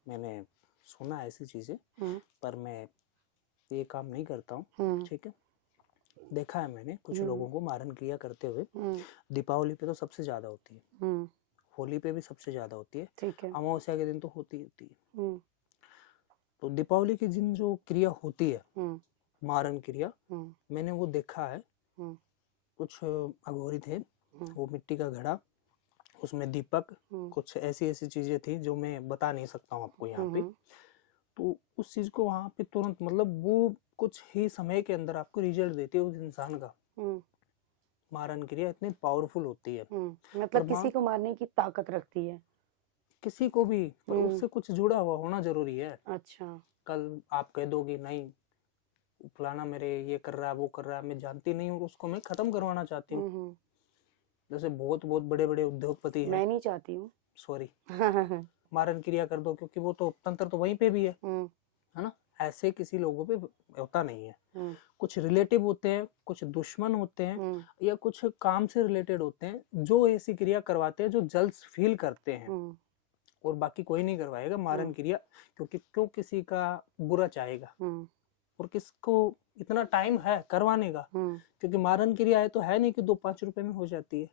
मैंने सुना है ऐसी चीजें, हम्म, पर मैं ये काम नहीं करता हूँ, हम्म, ठीक है। देखा है मैंने कुछ हम्म, लोगों को मारन क्रिया करते हुए। हम्म, दीपावली पे तो सबसे ज्यादा होती है, हम्म, होली पे भी सबसे ज्यादा होती है, ठीक है। अमावस्या के दिन तो होती ही होती है। हम्म, तो दीपावली के दिन जो क्रिया होती है, हम्म, मारन क्रिया, हम्म, मैंने वो देखा है। हम्म, कुछ अघोरी थे, हम्म, वो मिट्टी का घड़ा, उसमें दीपक, हम्म, कुछ ऐसी ऐसी चीजें थी जो मैं बता नहीं सकता हूँ आपको यहाँ पे। हम्म, तो उस चीज को वहां पे तुरंत, मतलब वो कुछ ही समय के अंदर आपको रिजल्ट देती है उस इंसान का। हम्म, मारन क्रिया इतनी पावरफुल होती है। मतलब पर किसी को मारने की ताकत रखती है? किसी को भी, पर हम्म, उससे कुछ जुड़ा हुआ होना जरूरी है। अच्छा। कल आप कह दोगे नहीं, फलाना मेरे ये कर रहा है, वो कर रहा है, मैं जानती नहीं हूँ, उसको मैं खत्म करवाना चाहती हूँ। हम्म, जैसे बहुत बहुत बड़े बड़े उद्योगपति हैं, मैं नहीं चाहती हूँ। सॉरी, हम्म, मारन क्रिया कर दो, क्योंकि वो तो तंत्र तो वहीं पे भी है ना। ऐसे किसी लोगों पे होता नहीं है। हम्म, कुछ रिलेटिव होते हैं, कुछ दुश्मन होते हैं, हम्म, या कुछ काम से रिलेटेड होते हैं जो ऐसी क्रिया करवाते हैं, जो जल्द फील करते हैं। हम्म, और बाकी कोई नहीं करवाएगा मारन हम्म, क्रिया, क्योंकि क्यों किसी का बुरा चाहेगा, हम्म, और किसको इतना टाइम है करवाने का। हम्म, क्योंकि मारन क्रिया है तो है नहीं कि 2-5 रुपए में हो जाती है,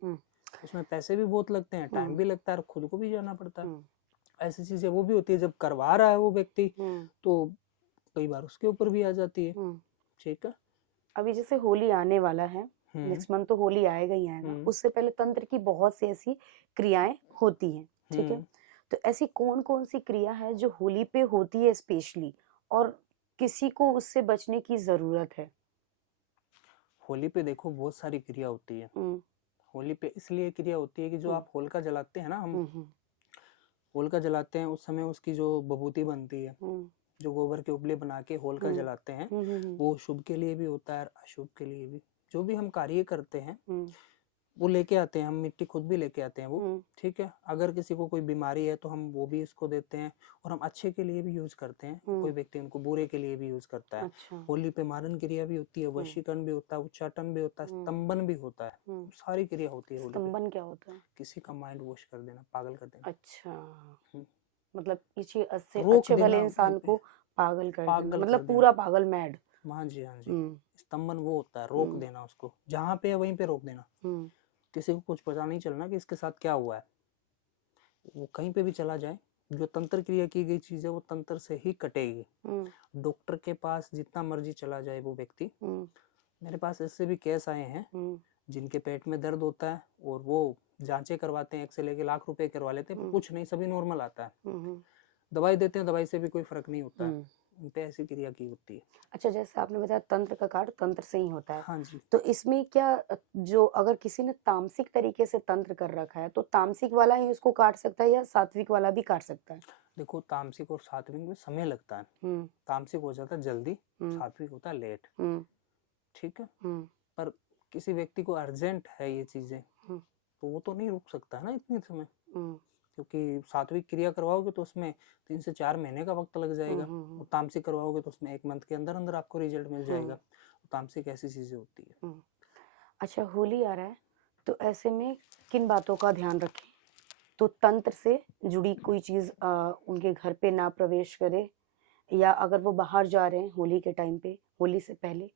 हम्म, उसमें पैसे भी बहुत लगते हैं, टाइम हम्म, भी लगता है, और खुद को भी जाना पड़ता है। हम्म। ऐसी चीजें वो भी होती है, जब करवा रहा है वो व्यक्ति हम्म तो कई बार उसके ऊपर भी आ जाती है। हम्म ठीक है। अभी जैसे होली आने वाला है, हम्म नेक्स्ट मंथ तो होली आएगा ही आएगा, हम्म उससे पहले तंत्र की बहुत सी ऐसी क्रियाएं होती हैं, ठीक है? हम्म तो ऐसी कौन कौन सी क्रिया है जो होली पे होती है स्पेशली, और किसी को उससे बचने की जरूरत है? होली पे देखो बहुत सारी क्रिया होती है। हम्म होली पे इसलिए क्रिया होती है कि जो हम्म आप होलिका जलाते हैं ना, हम हम्म होलिका जलाते हैं उस समय उसकी जो बभूति बनती है, हम्म जो गोबर के उपले बना के होलिका हम्म जलाते हैं, हम्म वो शुभ के लिए भी होता है, अशुभ के लिए भी। जो भी हम कार्य करते हैं हम्म वो लेके आते हैं, हम मिट्टी खुद भी लेके आते हैं वो। हम्म ठीक है। अगर किसी को कोई बीमारी है तो हम वो भी इसको देते हैं, और हम अच्छे के लिए भी यूज करते हैं। कोई व्यक्ति उनको बुरे के लिए भी यूज करता है। अच्छा। होली पे मारन क्रिया भी होती है, हम्म वशीकरण भी होता है, उच्चाटन भी होता है, हम्म स्तंभन भी होता है। हम्म सारी क्रिया होती है होली पे। स्तंभन क्या होता है? किसी का माइंड वॉश कर देना, पागल कर देना। अच्छा, हम्म, मतलब किसी अच्छे रोक अच्छे भले देना कहीं इंसान पे, को पागल कर देना, पागल कर मतलब देना। पूरा पागल, मैड। हाँ जी, हाँ जी। हम्म स्तंभन वो होता है, रोक हम्म देना उसको, जहाँ पे है वहीं पे रोक देना। हम्म किसी को कुछ पता नहीं चलना कि इसके साथ क्या हुआ है, वो कहीं पे भी चला जाए, जो तंत्र क्रिया की गई चीज है वो तंत्र से ही कटेगी। डॉक्टर के पास जितना मर्जी चला जाए वो व्यक्ति, हम्म मेरे पास ऐसे भी केस आए हैं हम्म जिनके पेट में दर्द होता है और वो जांचें करवाते हैं, एक्सरे लेके लाख रुपए करवा लेते हैं, पर कुछ नहीं, सभी नॉर्मल आता है। हम्म दवाई देते हैं, दवाई से भी कोई फर्क नहीं होता है। हम्म। उन पे ऐसी क्रिया की होती है। अच्छा, जैसे आपने बताया तंत्र का कार्य तंत्र से ही होता है, हाँ जी। तो इसमें क्या जो अगर किसी ने तामसिक तरीके से तंत्र कर रखा है तो तामसिक वाला ही उसको काट सकता है या सात्विक वाला भी काट सकता है? देखो, तामसिक और सात्विक में समय लगता है। हम्म तामसिक हो जाता है जल्दी, हम्म सात्विक होता है लेट। हम्म ठीक है। हम्म पर किसी व्यक्ति को अर्जेंट है ये चीजें, हम्म तो वो तो नहीं रुक सकता है ना इतने समय। हम्म क्योंकि सात्विक क्रिया करवाओगे तो उसमें 3 से 4 महीने का वक्त लग जाएगा, और तामसिक करवाओगे तो उसमें 1 मंथ के अंदर अंदर आपको रिजल्ट मिल जाएगा। तो तामसिक ऐसी चीजें होती है। हम्म। अच्छा, होली आ रहा है, तो ऐसे में किन बातों का ध्यान रखें? तो तंत्र से जुड़ी कोई चीज उनके घर पे ना प्रवेश करे, या अगर वो बाहर जा रहे हैं होली के टाइम पे, होली से पहले,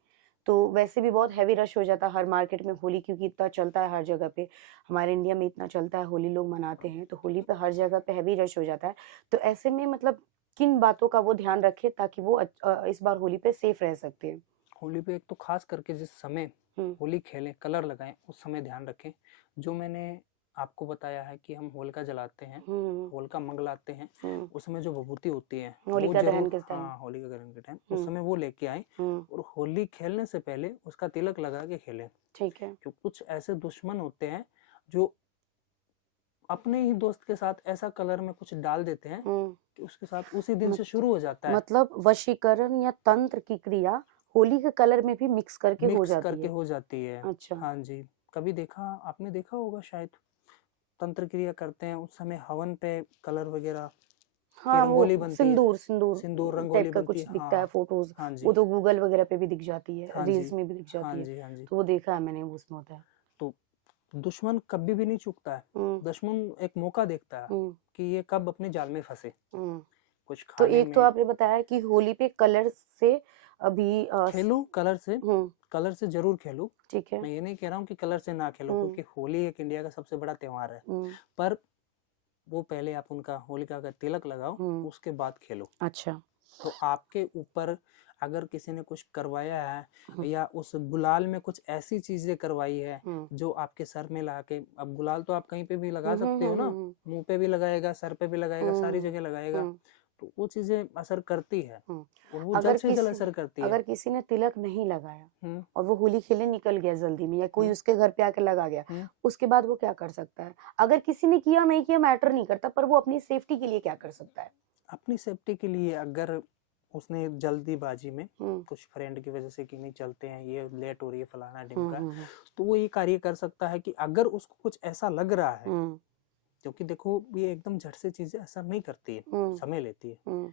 तो वैसे भी बहुत हैवी रश हो जाता है हर मार्केट में होली, क्योंकि इतना चलता है हर जगह पे, हमारे इंडिया में इतना चलता है, होली लोग मनाते हैं, तो होली पे हर जगह पे हैवी रश हो जाता है। तो ऐसे में मतलब किन बातों का वो ध्यान रखे ताकि वो इस बार होली पे सेफ रह सकते हैं? होली पे एक तो खास करके जिस समय हम्म होली खेलें, कलर लगाएं, उस समय ध्यान रखें। जो मैंने आपको बताया है कि हम होलिका जलाते हैं, हम्म होलिका मंगलाते हैं, हम्म उसमें जो विभूति होती है वो होलिका दहन जरूर, के टाइम। हाँ, होलिका दहन के टाइम उस हम्म समय वो लेके आए, हम्म और होली खेलने से पहले उसका तिलक लगा के खेलें। ठीक है। क्योंकि कुछ ऐसे दुश्मन होते हैं जो अपने ही दोस्त के साथ ऐसा कलर में कुछ डाल देते हैं हम्म कि उसके साथ उसी दिन से मत, शुरू हो जाता है। मतलब वशीकरण या तंत्र की क्रिया होली के कलर में भी मिक्स करके हो मिक्स जाती करके है? हो जाती है। अच्छा। हाँ जी। कभी देखा, आपने देखा होगा शायद, तंत्र क्रिया करते हैं उस समय हवन पे कलर वगैरह की हाँ, वो रंगोली बनती है, सिंदूर सिंदूर सिंदूर रंगोली टाइप का बनती कुछ है। दिखता है, हाँ फोटोज, हाँ वो जी, तो गूगल वगैरह पे भी दिख जाती है, हाँ जी, रील्स में भी दिख हाँ जाती है, जी, हाँ जी। तो वो देखा है मैंने, वो उसमें होता है। तो दुश्मन कभी भी नहीं चूकता है। हम्म दुश्मन एक मौका देखता है हम्म कि ये कब अपने जाल में फंसे, हम्म। कुछ तो खाने एक तो में। आपने बताया कि होली पे कलर से अभी खेलो कलर से, हम्म, कलर से जरूर खेलो। ठीक है। मैं ये नहीं कह रहा हूँ कि कलर से ना खेलो, हम्म क्योंकि होली एक इंडिया का सबसे बड़ा त्योहार है। हम्म पर वो पहले आप उनका होलिका का तिलक लगाओ, उसके बाद खेलो। अच्छा। तो आपके ऊपर अगर किसी ने कुछ करवाया है, हम्म या उस गुलाल में कुछ ऐसी चीजें करवाई है हम्म जो आपके सर में लगा के, अब गुलाल तो आप कहीं पे भी लगा सकते हो ना, हम्म मुंह पे भी लगाएगा, सर पे भी लगाएगा, सारी हम्म जगह लगाएगा, हम्म तो वो चीजें असर करती है, हम्म। और वो अगर जल्द से जल्द किसी असर करती है। अगर किसी ने तिलक नहीं लगाया हम्म और वो होली खेलने निकल गया जल्दी में, या कोई हम्म उसके घर पे आके लगा गया, हम्म उसके बाद वो क्या कर सकता है? अगर किसी ने किया नहीं किया मैटर नहीं करता, पर वो अपनी सेफ्टी के लिए क्या कर सकता है? अपनी सेफ्टी के लिए अगर उसने जल्दीबाजी में हम्म कुछ फ्रेंड की वजह से कि नहीं चलते हैं, ये लेट हो रही है, फलाना हम्म ढिमका, हम्म तो वो ये कार्य कर सकता है कि अगर उसको कुछ ऐसा लग रहा है, हम्म क्योंकि देखो ये एकदम झट से चीजें असर नहीं करती है, हम्म समय लेती है। हम्म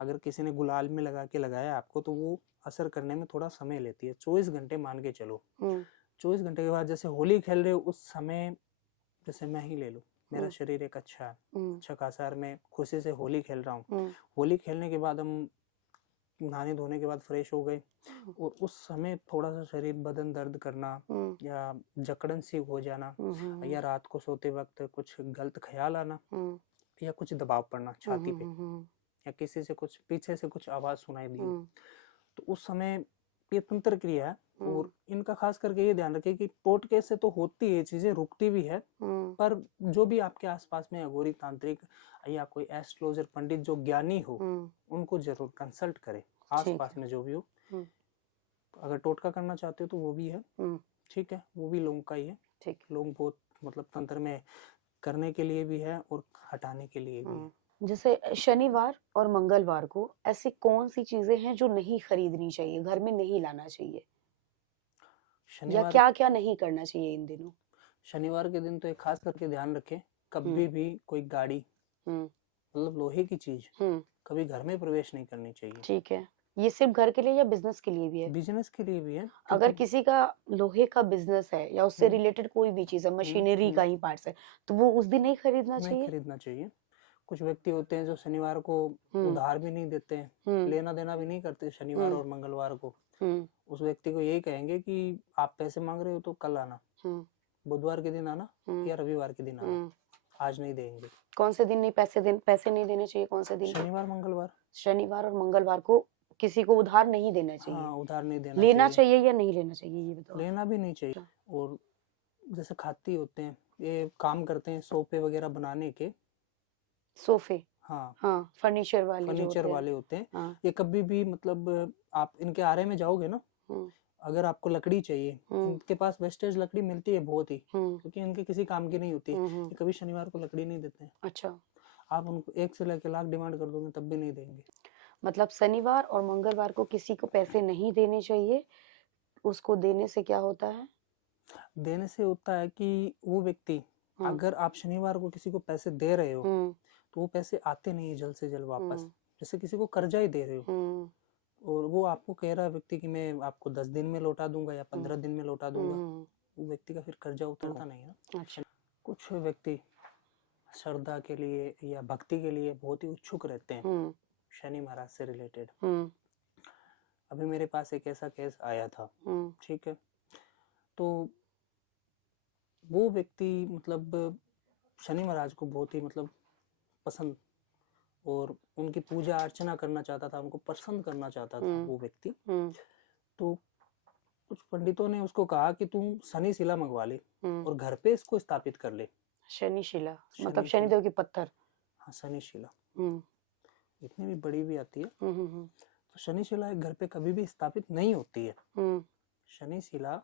अगर किसी ने गुलाल में लगा के लगाया आपको, तो वो असर करने में थोड़ा समय लेती है, 24 घंटे मान के चलो। हम्म 24 घंटे के बाद जैसे होली खेल रहे हो उस समय, जैसे मैं ही ले लूँ, मेरा हम्म शरीर एक अच्छा है, हम्म अच्छा खासा है, मैं खुशी से होली खेल रहा हूँ। हम्म होली खेलने के बाद हम नहाने धोने के बाद फ्रेश हो गए, और उस समय थोड़ा सा शरीर बदन दर्द करना, हम्म या जकड़न सी हो जाना, हम्म या रात को सोते वक्त कुछ गलत ख्याल आना, हम्म या कुछ दबाव पड़ना छाती पे, या किसी से कुछ पीछे से कुछ आवाज सुनाई दी, तो उस समय ये तंत्र क्रिया है। और इनका खास करके ये ध्यान रखें कि टोटके से तो होती है चीजें, रुकती भी है, पर जो भी आपके आसपास में अघोरी तांत्रिक या कोई एस्ट्रोलॉजर पंडित जो ज्ञानी हो, उनको जरूर कंसल्ट करें, आसपास में जो भी हो। अगर टोटका करना चाहते हो तो वो भी है, ठीक है, वो भी लोग का ही है। ठीक, लोग बहुत मतलब तंत्र में करने के लिए भी है और हटाने के लिए भी है। जैसे शनिवार और मंगलवार को ऐसी कौन सी चीजें हैं जो नहीं खरीदनी चाहिए, घर में नहीं लाना चाहिए, या क्या क्या नहीं करना चाहिए इन दिनों? शनिवार के दिन तो एक खास करके ध्यान रखें, कभी भी कोई गाड़ी मतलब लोहे की चीज कभी घर में प्रवेश नहीं करनी चाहिए। ठीक है, ये सिर्फ घर के लिए या बिजनेस के लिए भी है? बिजनेस के लिए भी है। अगर किसी का लोहे का बिजनेस है या उससे रिलेटेड कोई भी चीज है, मशीनरी का ही पार्ट्स है, तो वो उस दिन नहीं खरीदना चाहिए? नहीं खरीदना चाहिए। कुछ व्यक्ति होते हैं जो शनिवार को उधार भी नहीं देते हैं, लेना देना भी नहीं करते शनिवार और मंगलवार को। उस व्यक्ति को यही कहेंगे कि आप पैसे मांग रहे हो तो कल आना, बुधवार के दिन आना या रविवार के दिन आना, आज नहीं देंगे। कौन से दिन नहीं पैसे नहीं देने चाहिए? कौन से दिन? शनिवार मंगलवार। शनिवार और मंगलवार को किसी को उधार नहीं देना चाहिए। हाँ, उधार नहीं देना लेना चाहिए या नहीं लेना चाहिए, ये बताओ। लेना भी नहीं चाहिए। और जैसे खाती होते हैं, ये काम करते हैं सोफे वगैरह बनाने के, सोफे, हाँ फर्नीचर वाले होते हैं। हाँ। ये कभी भी मतलब आप इनके आरे में जाओगे ना, अगर आपको लकड़ी चाहिए, इनके पास वेस्टेज लकड़ी मिलती है बहुत ही, क्योंकि इनके किसी काम की नहीं होती। ये कभी शनिवार को लकड़ी नहीं देते हैं। अच्छा, आप उनको 1 से लेकर लाख डिमांड कर दोगे तब भी नहीं देंगे। मतलब शनिवार और मंगलवार को किसी को पैसे नहीं देने चाहिए। उसको देने से क्या होता है? देने से होता है कि वो व्यक्ति, अगर आप शनिवार को किसी को पैसे दे रहे हो तो वो पैसे आते नहीं है जल्द से जल्द वापस। जैसे किसी को कर्जा ही दे रहे हो और वो आपको कह रहा है व्यक्ति कि मैं आपको 10 दिन में लौटा दूंगा या 15 दिन में लौटा दूंगा, वो व्यक्ति का फिर कर्जा उतरता नहीं है ना। अच्छा। कुछ व्यक्ति श्रद्धा के लिए या भक्ति के लिए बहुत ही उत्सुक रहते हैं शनि महाराज से रिलेटेड। अभी मेरे पास एक ऐसा केस आया था, ठीक है, तो वो व्यक्ति मतलब शनि महाराज को बहुत ही मतलब पसंद और उनकी पूजा अर्चना करना चाहता था, उनको पसंद करना चाहता था वो व्यक्ति। तो कुछ पंडितों ने उसको कहा कि तुम शनि शिला मंगवा ले और घर पे इसको स्थापित कर ले। शनि शिला मतलब शनिदेव की पत्थर? हाँ, शनि शिला इतनी भी बड़ी भी आती है। तो शनि शिला एक घर पे कभी भी स्थापित नहीं होती है। शनि शिला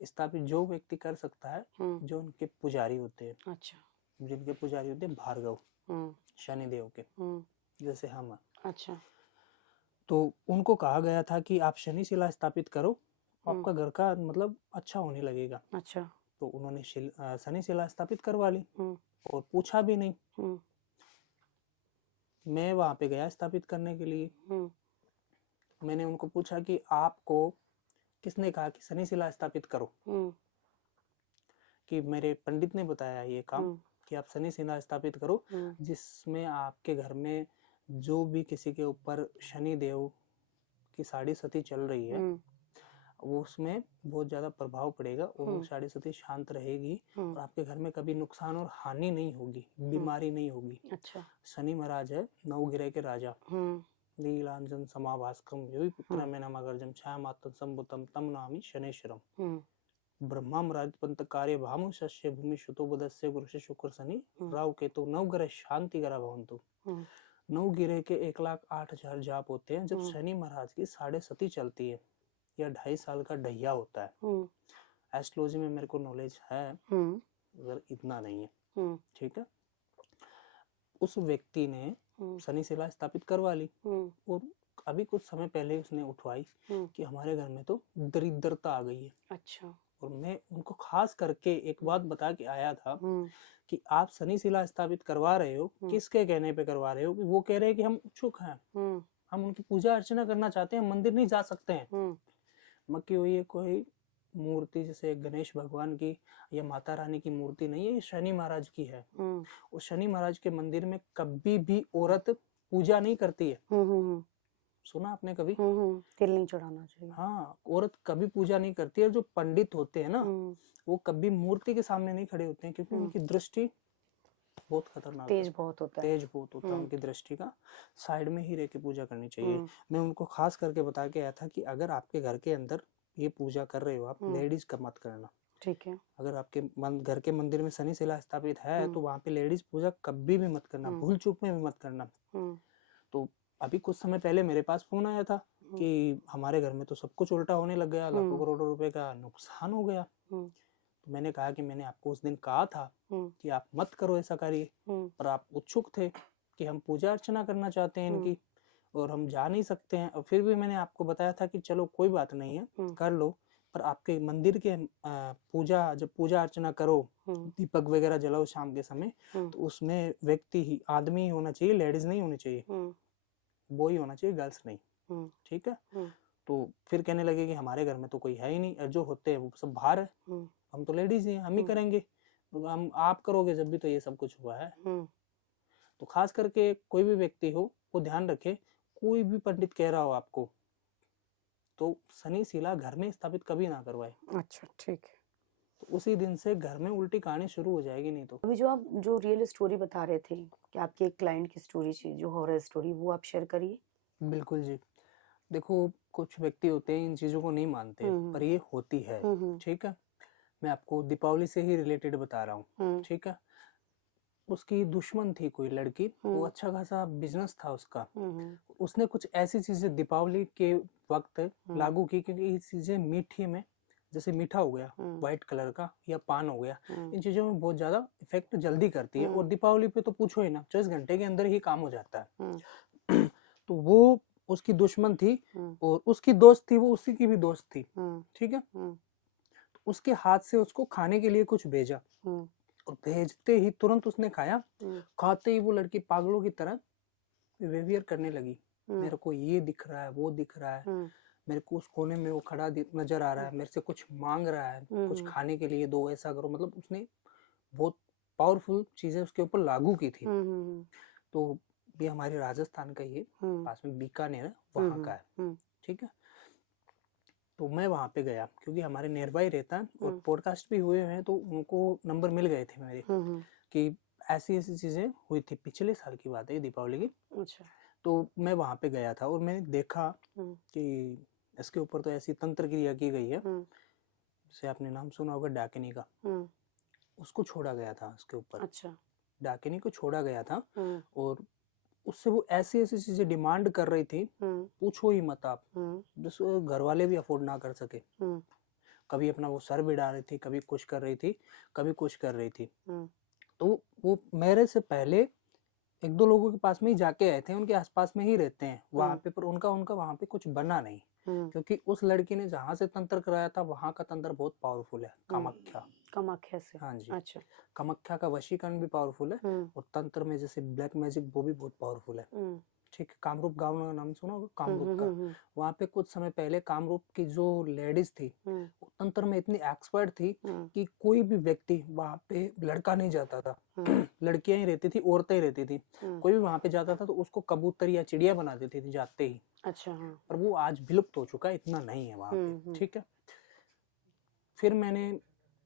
स्थापित जो व्यक्ति कर सकता है जो उनके पुजारी होते हैं। अच्छा। जिनके पुजारी होते हैं भार्गव, शनिदेव के, जैसे हम। अच्छा। तो उनको कहा गया था कि आप शनि शिला स्थापित करो, आपका घर का मतलब अच्छा होने लगेगा। अच्छा। तो उन्होंने शनि शिला स्थापित करवा ली और पूछा भी नहीं। मैं वहां पे गया स्थापित करने के लिए। मैंने उनको पूछा कि आपको किसने कहा कि शनि शिला स्थापित करो? कि मेरे पंडित ने बताया ये काम कि आप शनि शिला स्थापित करो, जिसमें आपके घर में जो भी किसी के ऊपर शनि देव की साढ़े सती चल रही है वो उसमें बहुत ज्यादा प्रभाव पड़ेगा और वो साढ़े सती शांत रहेगी और आपके घर में कभी नुकसान और हानि नहीं होगी, बीमारी नहीं होगी। अच्छा। शनि महाराज है नवगिरह के राजा। नीलांजन समाभास्कम योगी पुत्र में नमगर्जम छायामातन संभुतम तम नामी शनेश्वरम। ब्रह्मा मुराद पंत कार्य भामु शस्य भूमि शुतो बदस्य गुरु शुक्र शनि राहु केतु नवग्रह शांति ग्रह भवन्तु। नवगिरह के 1,08,000 जाप होते हैं जब शनि महाराज की साढ़े सती चलती है या 2.5 साल का ढैया होता है। एस्ट्रोलॉजी में मेरे को नॉलेज है मगर इतना नहीं है, ठीक है। उस व्यक्ति ने शनि शिला स्थापित करवा ली और अभी कुछ समय पहले उसने उठवाई कि हमारे घर में तो दरिद्रता आ गई है। अच्छा। और मैं उनको खास करके एक बात बता के आया था कि आप शनि शिला स्थापित करवा रहे हो, किसके कहने पे करवा रहे हो? वो कह रहे हैं कि हम उत्सुक हैं, हम उनकी पूजा अर्चना करना चाहते हैं, मंदिर नहीं जा सकते हैं। मक्की हुई है कोई मूर्ति जैसे गणेश भगवान की या माता रानी की मूर्ति नहीं है, ये शनि महाराज की है। और शनि महाराज के मंदिर में कभी भी औरत पूजा नहीं करती है। सुना आपने कभी? तिल नहीं चढ़ाना चाहिए। हाँ, औरत कभी पूजा नहीं करती है। जो पंडित होते हैं ना वो कभी मूर्ति के सामने नहीं खड़े होते हैं क्योंकि उनकी दृष्टि बहुत खतरनाक तेज है, बहुत होता है। तेज बहुत होता है। उनकी दृष्टि का साइड में ही रह के पूजा करनी चाहिए। मैं उनको खास करके बता के आया था कि अगर आपके घर के अंदर ये पूजा कर रहे हो आप, लेडीज का मत करना। ठीक है। अगर आपके घर के मंदिर में शनि शिला स्थापित है तो वहां पे लेडीज पूजा कभी भी मत करना, भूल चूक में भी मत करना। तो अभी कुछ समय पहले मेरे पास फोन आया था कि हमारे घर में तो सब कुछ उल्टा होने लग गया, लाखों करोड़ों रुपए का नुकसान हो गया। तो मैंने कहा कि मैंने आपको उस दिन कहा था कि आप मत करो ऐसा कार्य, पर आप उत्सुक थे कि हम पूजा अर्चना करना चाहते हैं इनकी और हम जा नहीं सकते हैं, और फिर भी मैंने आपको बताया था कि चलो कोई बात नहीं है, कर लो, पर आपके मंदिर के पूजा जब पूजा अर्चना करो, दीपक वगैरह जलाओ शाम के समय, तो उसमें व्यक्ति ही, आदमी ही होना चाहिए, लेडीज नहीं होनी चाहिए, वो ही होना चाहिए, गर्ल्स नहीं। ठीक है। तो फिर कहने लगे कि हमारे घर में तो कोई है ही नहीं, जो होते हैं वो सब बाहर है, हम तो लेडीज ही हैं, हम ही करेंगे, तो हम आप करोगे जब भी तो ये सब कुछ हुआ है। तो खास करके कोई भी व्यक्ति हो वो ध्यान रखे, कोई भी पंडित कह रहा हो आपको तो शनि शिला घर में स्थापित कभी ना करवाए। अच्छा, ठीक है। तो उसी दिन से घर में उल्टी कहानी शुरू हो जाएगी। नहीं तो अभी जो आप जो रियल स्टोरी बता रहे थे कि आपके एक क्लाइंट की स्टोरी थी, जो हॉरर स्टोरी, वो आप शेयर करिए। बिल्कुल जी। देखो कुछ व्यक्ति होते हैं इन चीजों को नहीं मानते, पर ये होती है। ठीक है। मैं आपको दीपावली से ही रिलेटेड बता रहा हूँ। ठीक है। उसकी दुश्मन थी कोई लड़की, वो अच्छा खासा बिजनेस था उसका, उसने कुछ ऐसी चीजें दीपावली के वक्त लागू की, क्योंकि ये चीजें मीठी में, जैसे मीठा हो गया व्हाइट कलर का, या पान हो गया, इन चीजों में बहुत ज्यादा इफेक्ट जल्दी करती है, और दीपावली पे तो पूछो ही ना, 24 घंटे के अंदर ही काम हो जाता है। तो वो उसकी दुश्मन थी, और उसकी दोस्त थी, वो उसी की भी दोस्त थी। ठीक है। तो उसके हाथ से उसको खाने के लिए कुछ भेजा, और भेजते ही तुरंत उसने खाया। खाते ही वो लड़की पागलों की तरह बिहेवियर करने लगी, मेरे को ये दिख रहा है, वो दिख रहा है, मेरे को उस कोने में वो खड़ा नजर आ रहा है, मेरे से कुछ मांग रहा है, कुछ खाने के लिए दो, ऐसा करो, मतलब उसने बहुत पावरफुल चीजें उसके ऊपर लागू की थी। तो ये हमारे राजस्थान का, ये पास में बीकानेर है, वहां का है। ठीक है। तो मैं वहां पे गया, क्योंकि हमारे नियर बाय रहता है, और पॉडकास्ट भी हुए हैं, तो उनको नंबर मिल गए थे मेरे कि ऐसी ऐसी चीजें हुई थी। पिछले साल की बात है, दीपावली की। अच्छा। तो मैं वहां पे गया था, और मैंने देखा कि इसके ऊपर तो ऐसी तंत्र क्रिया की गई है, जैसे आपने नाम सुना होगा डाकिनी का, उसको छोड़ा गया था उसके ऊपर। अच्छा। डाकिनी को छोड़ा गया था, और उससे वो ऐसी ऐसी चीजें डिमांड कर रही थी, पूछो ही मत आप, जिसको घर वाले भी अफोर्ड ना कर सके। कभी अपना वो सर बिड़ा रही थी, कभी कुछ कर रही थी, कभी कुछ कर रही थी। तो वो मेरे से पहले एक दो लोगों के पास में ही जाके आए थे, उनके आसपास में ही रहते हैं वहां पे, पर उनका वहां पे कुछ बना नहीं, क्योंकि उस लड़की ने जहां से तंत्र कराया था, वहां का तंत्र बहुत पावरफुल है, कामाख्या। कामाख्या से? हाँ जी। अच्छा। कामाख्या का वशीकरण भी पावरफुल है, और तंत्र में जैसे ब्लैक मैजिक, वो भी बहुत पावरफुल है। ठीक है। कामरूप गांव का नाम सुना होगा, कामरूप का। वहां पे कुछ समय पहले कामरूप की जो लेडीज थी, वो तंत्र में इतनी एक्सपर्ट थी कि कोई भी व्यक्ति वहां पे, लड़का नहीं जाता था, लड़कियां ही रहती थी, औरतें ही रहती थी, कोई भी वहां पे जाता था तो उसको कबूतर या चिड़िया बना देती थी जाते ही। अच्छा। पर वो आज विलुप्त हो चुका है, इतना नहीं है वहां पे। ठीक है। फिर मैंने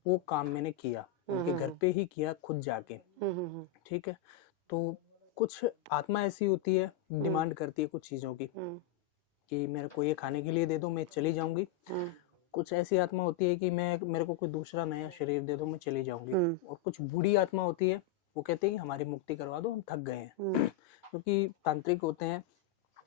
वो काम मैंने किया, उनके घर पे ही किया, खुद जाके। ठीक है। तो कुछ आत्मा ऐसी होती है, डिमांड करती है कुछ चीजों की, कि मेरे को ये खाने के लिए दे दो, मैं चली जाऊंगी। कुछ ऐसी आत्मा होती है कि मेरे को कोई दूसरा नया शरीर दे दो, मैं चली जाऊंगी। और कुछ बुरी आत्मा होती है, वो कहते हैं कि हमारी मुक्ति करवा दो, हम थक गए हैं। क्योंकि तांत्रिक होते हैं,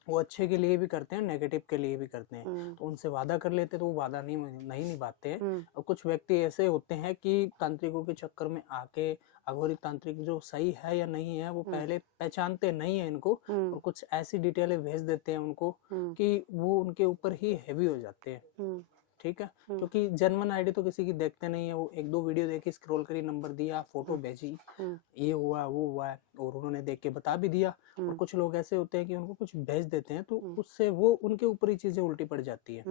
वो अच्छे के लिए भी करते हैं, नेगेटिव के लिए भी करते हैं। तो उनसे वादा कर लेते तो वो वादा नहीं निभाते हैं। और कुछ व्यक्ति ऐसे होते हैं कि तांत्रिकों के चक्कर में आके, अघोरी तांत्रिक जो सही है या नहीं है वो पहले पहचानते नहीं है इनको, और कुछ ऐसी डिटेलें भेज देते हैं उनको कि वो उनके ऊपर ही हैवी हो जाते हैं। ठीक है। क्योंकि जनमन आईडी तो किसी की देखते नहीं है, वो एक दो वीडियो देखी, स्क्रॉल करी, नंबर दिया, फोटो भेजी, ये हुआ वो हुआ है, और उन्होंने देख के बता भी दिया। और कुछ लोग ऐसे होते हैं कि उनको कुछ भेज देते हैं, तो उससे वो उनके ऊपर ही चीजें उल्टी पड़ जाती है।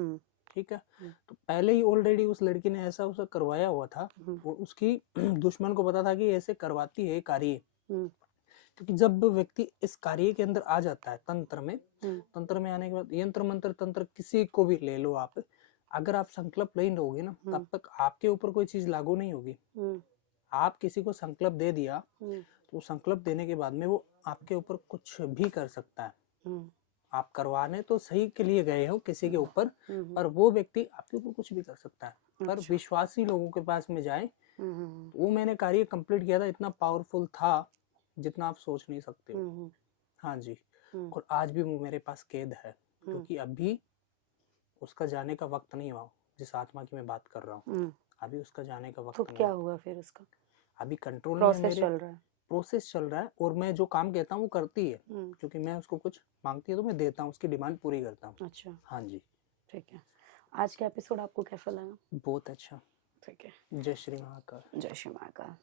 ठीक है। तो पहले ही ऑलरेडी उस लड़की ने ऐसा उसे करवाया हुआ था, वो उसकी दुश्मन को पता था कि ऐसे करवाती है कार्य। क्योंकि जब व्यक्ति इस कार्य के अंदर आ जाता है, तंत्र में आने के बाद, यंत्र मंत्र तंत्र किसी को भी ले लो आप, अगर आप संकल्प नहीं लोगे ना, तब तक आपके ऊपर कोई चीज लागू नहीं होगी। आप किसी को संकल्प दे दिया, तो तो संकल्प देने के बाद में वो आपके ऊपर कुछ भी कर सकता है। हम्म, आप करवाने तो सही के लिए गए हो किसी के ऊपर, हम्म, और वो व्यक्ति आपके ऊपर कुछ भी कर सकता है। पर अच्छा। विश्वासी लोगों के पास में जाए, हम्म, वो मैंने कार्य कंप्लीट किया था, इतना पावरफुल था जितना आप सोच नहीं सकते हो। हम्म, हाँ जी। हम्म, और आज भी वो मेरे पास कैद है, क्योंकि अभी उसका जाने का वक्त नहीं हुआ। जिस आत्मा की मैं बात कर रहा हूँ, हम्म। अभी उसका जाने का तो वक्त नहीं क्या हुआ। हुआ फिर उसका? अभी कंट्रोल में प्रोसेस मेरे चल रहा है। प्रोसेस चल रहा है, और मैं जो काम कहता हूँ वो करती है, हम्म, क्योंकि मैं उसको कुछ मांगती है तो मैं देता हूँ, उसकी डिमांड पूरी करता हूँ। अच्छा, हाँ जी। ठीक है। आज का एपिसोड आपको कैसा लगा? बहुत अच्छा। ठीक है। जय श्री महाकाल। जय श्री महाकाल।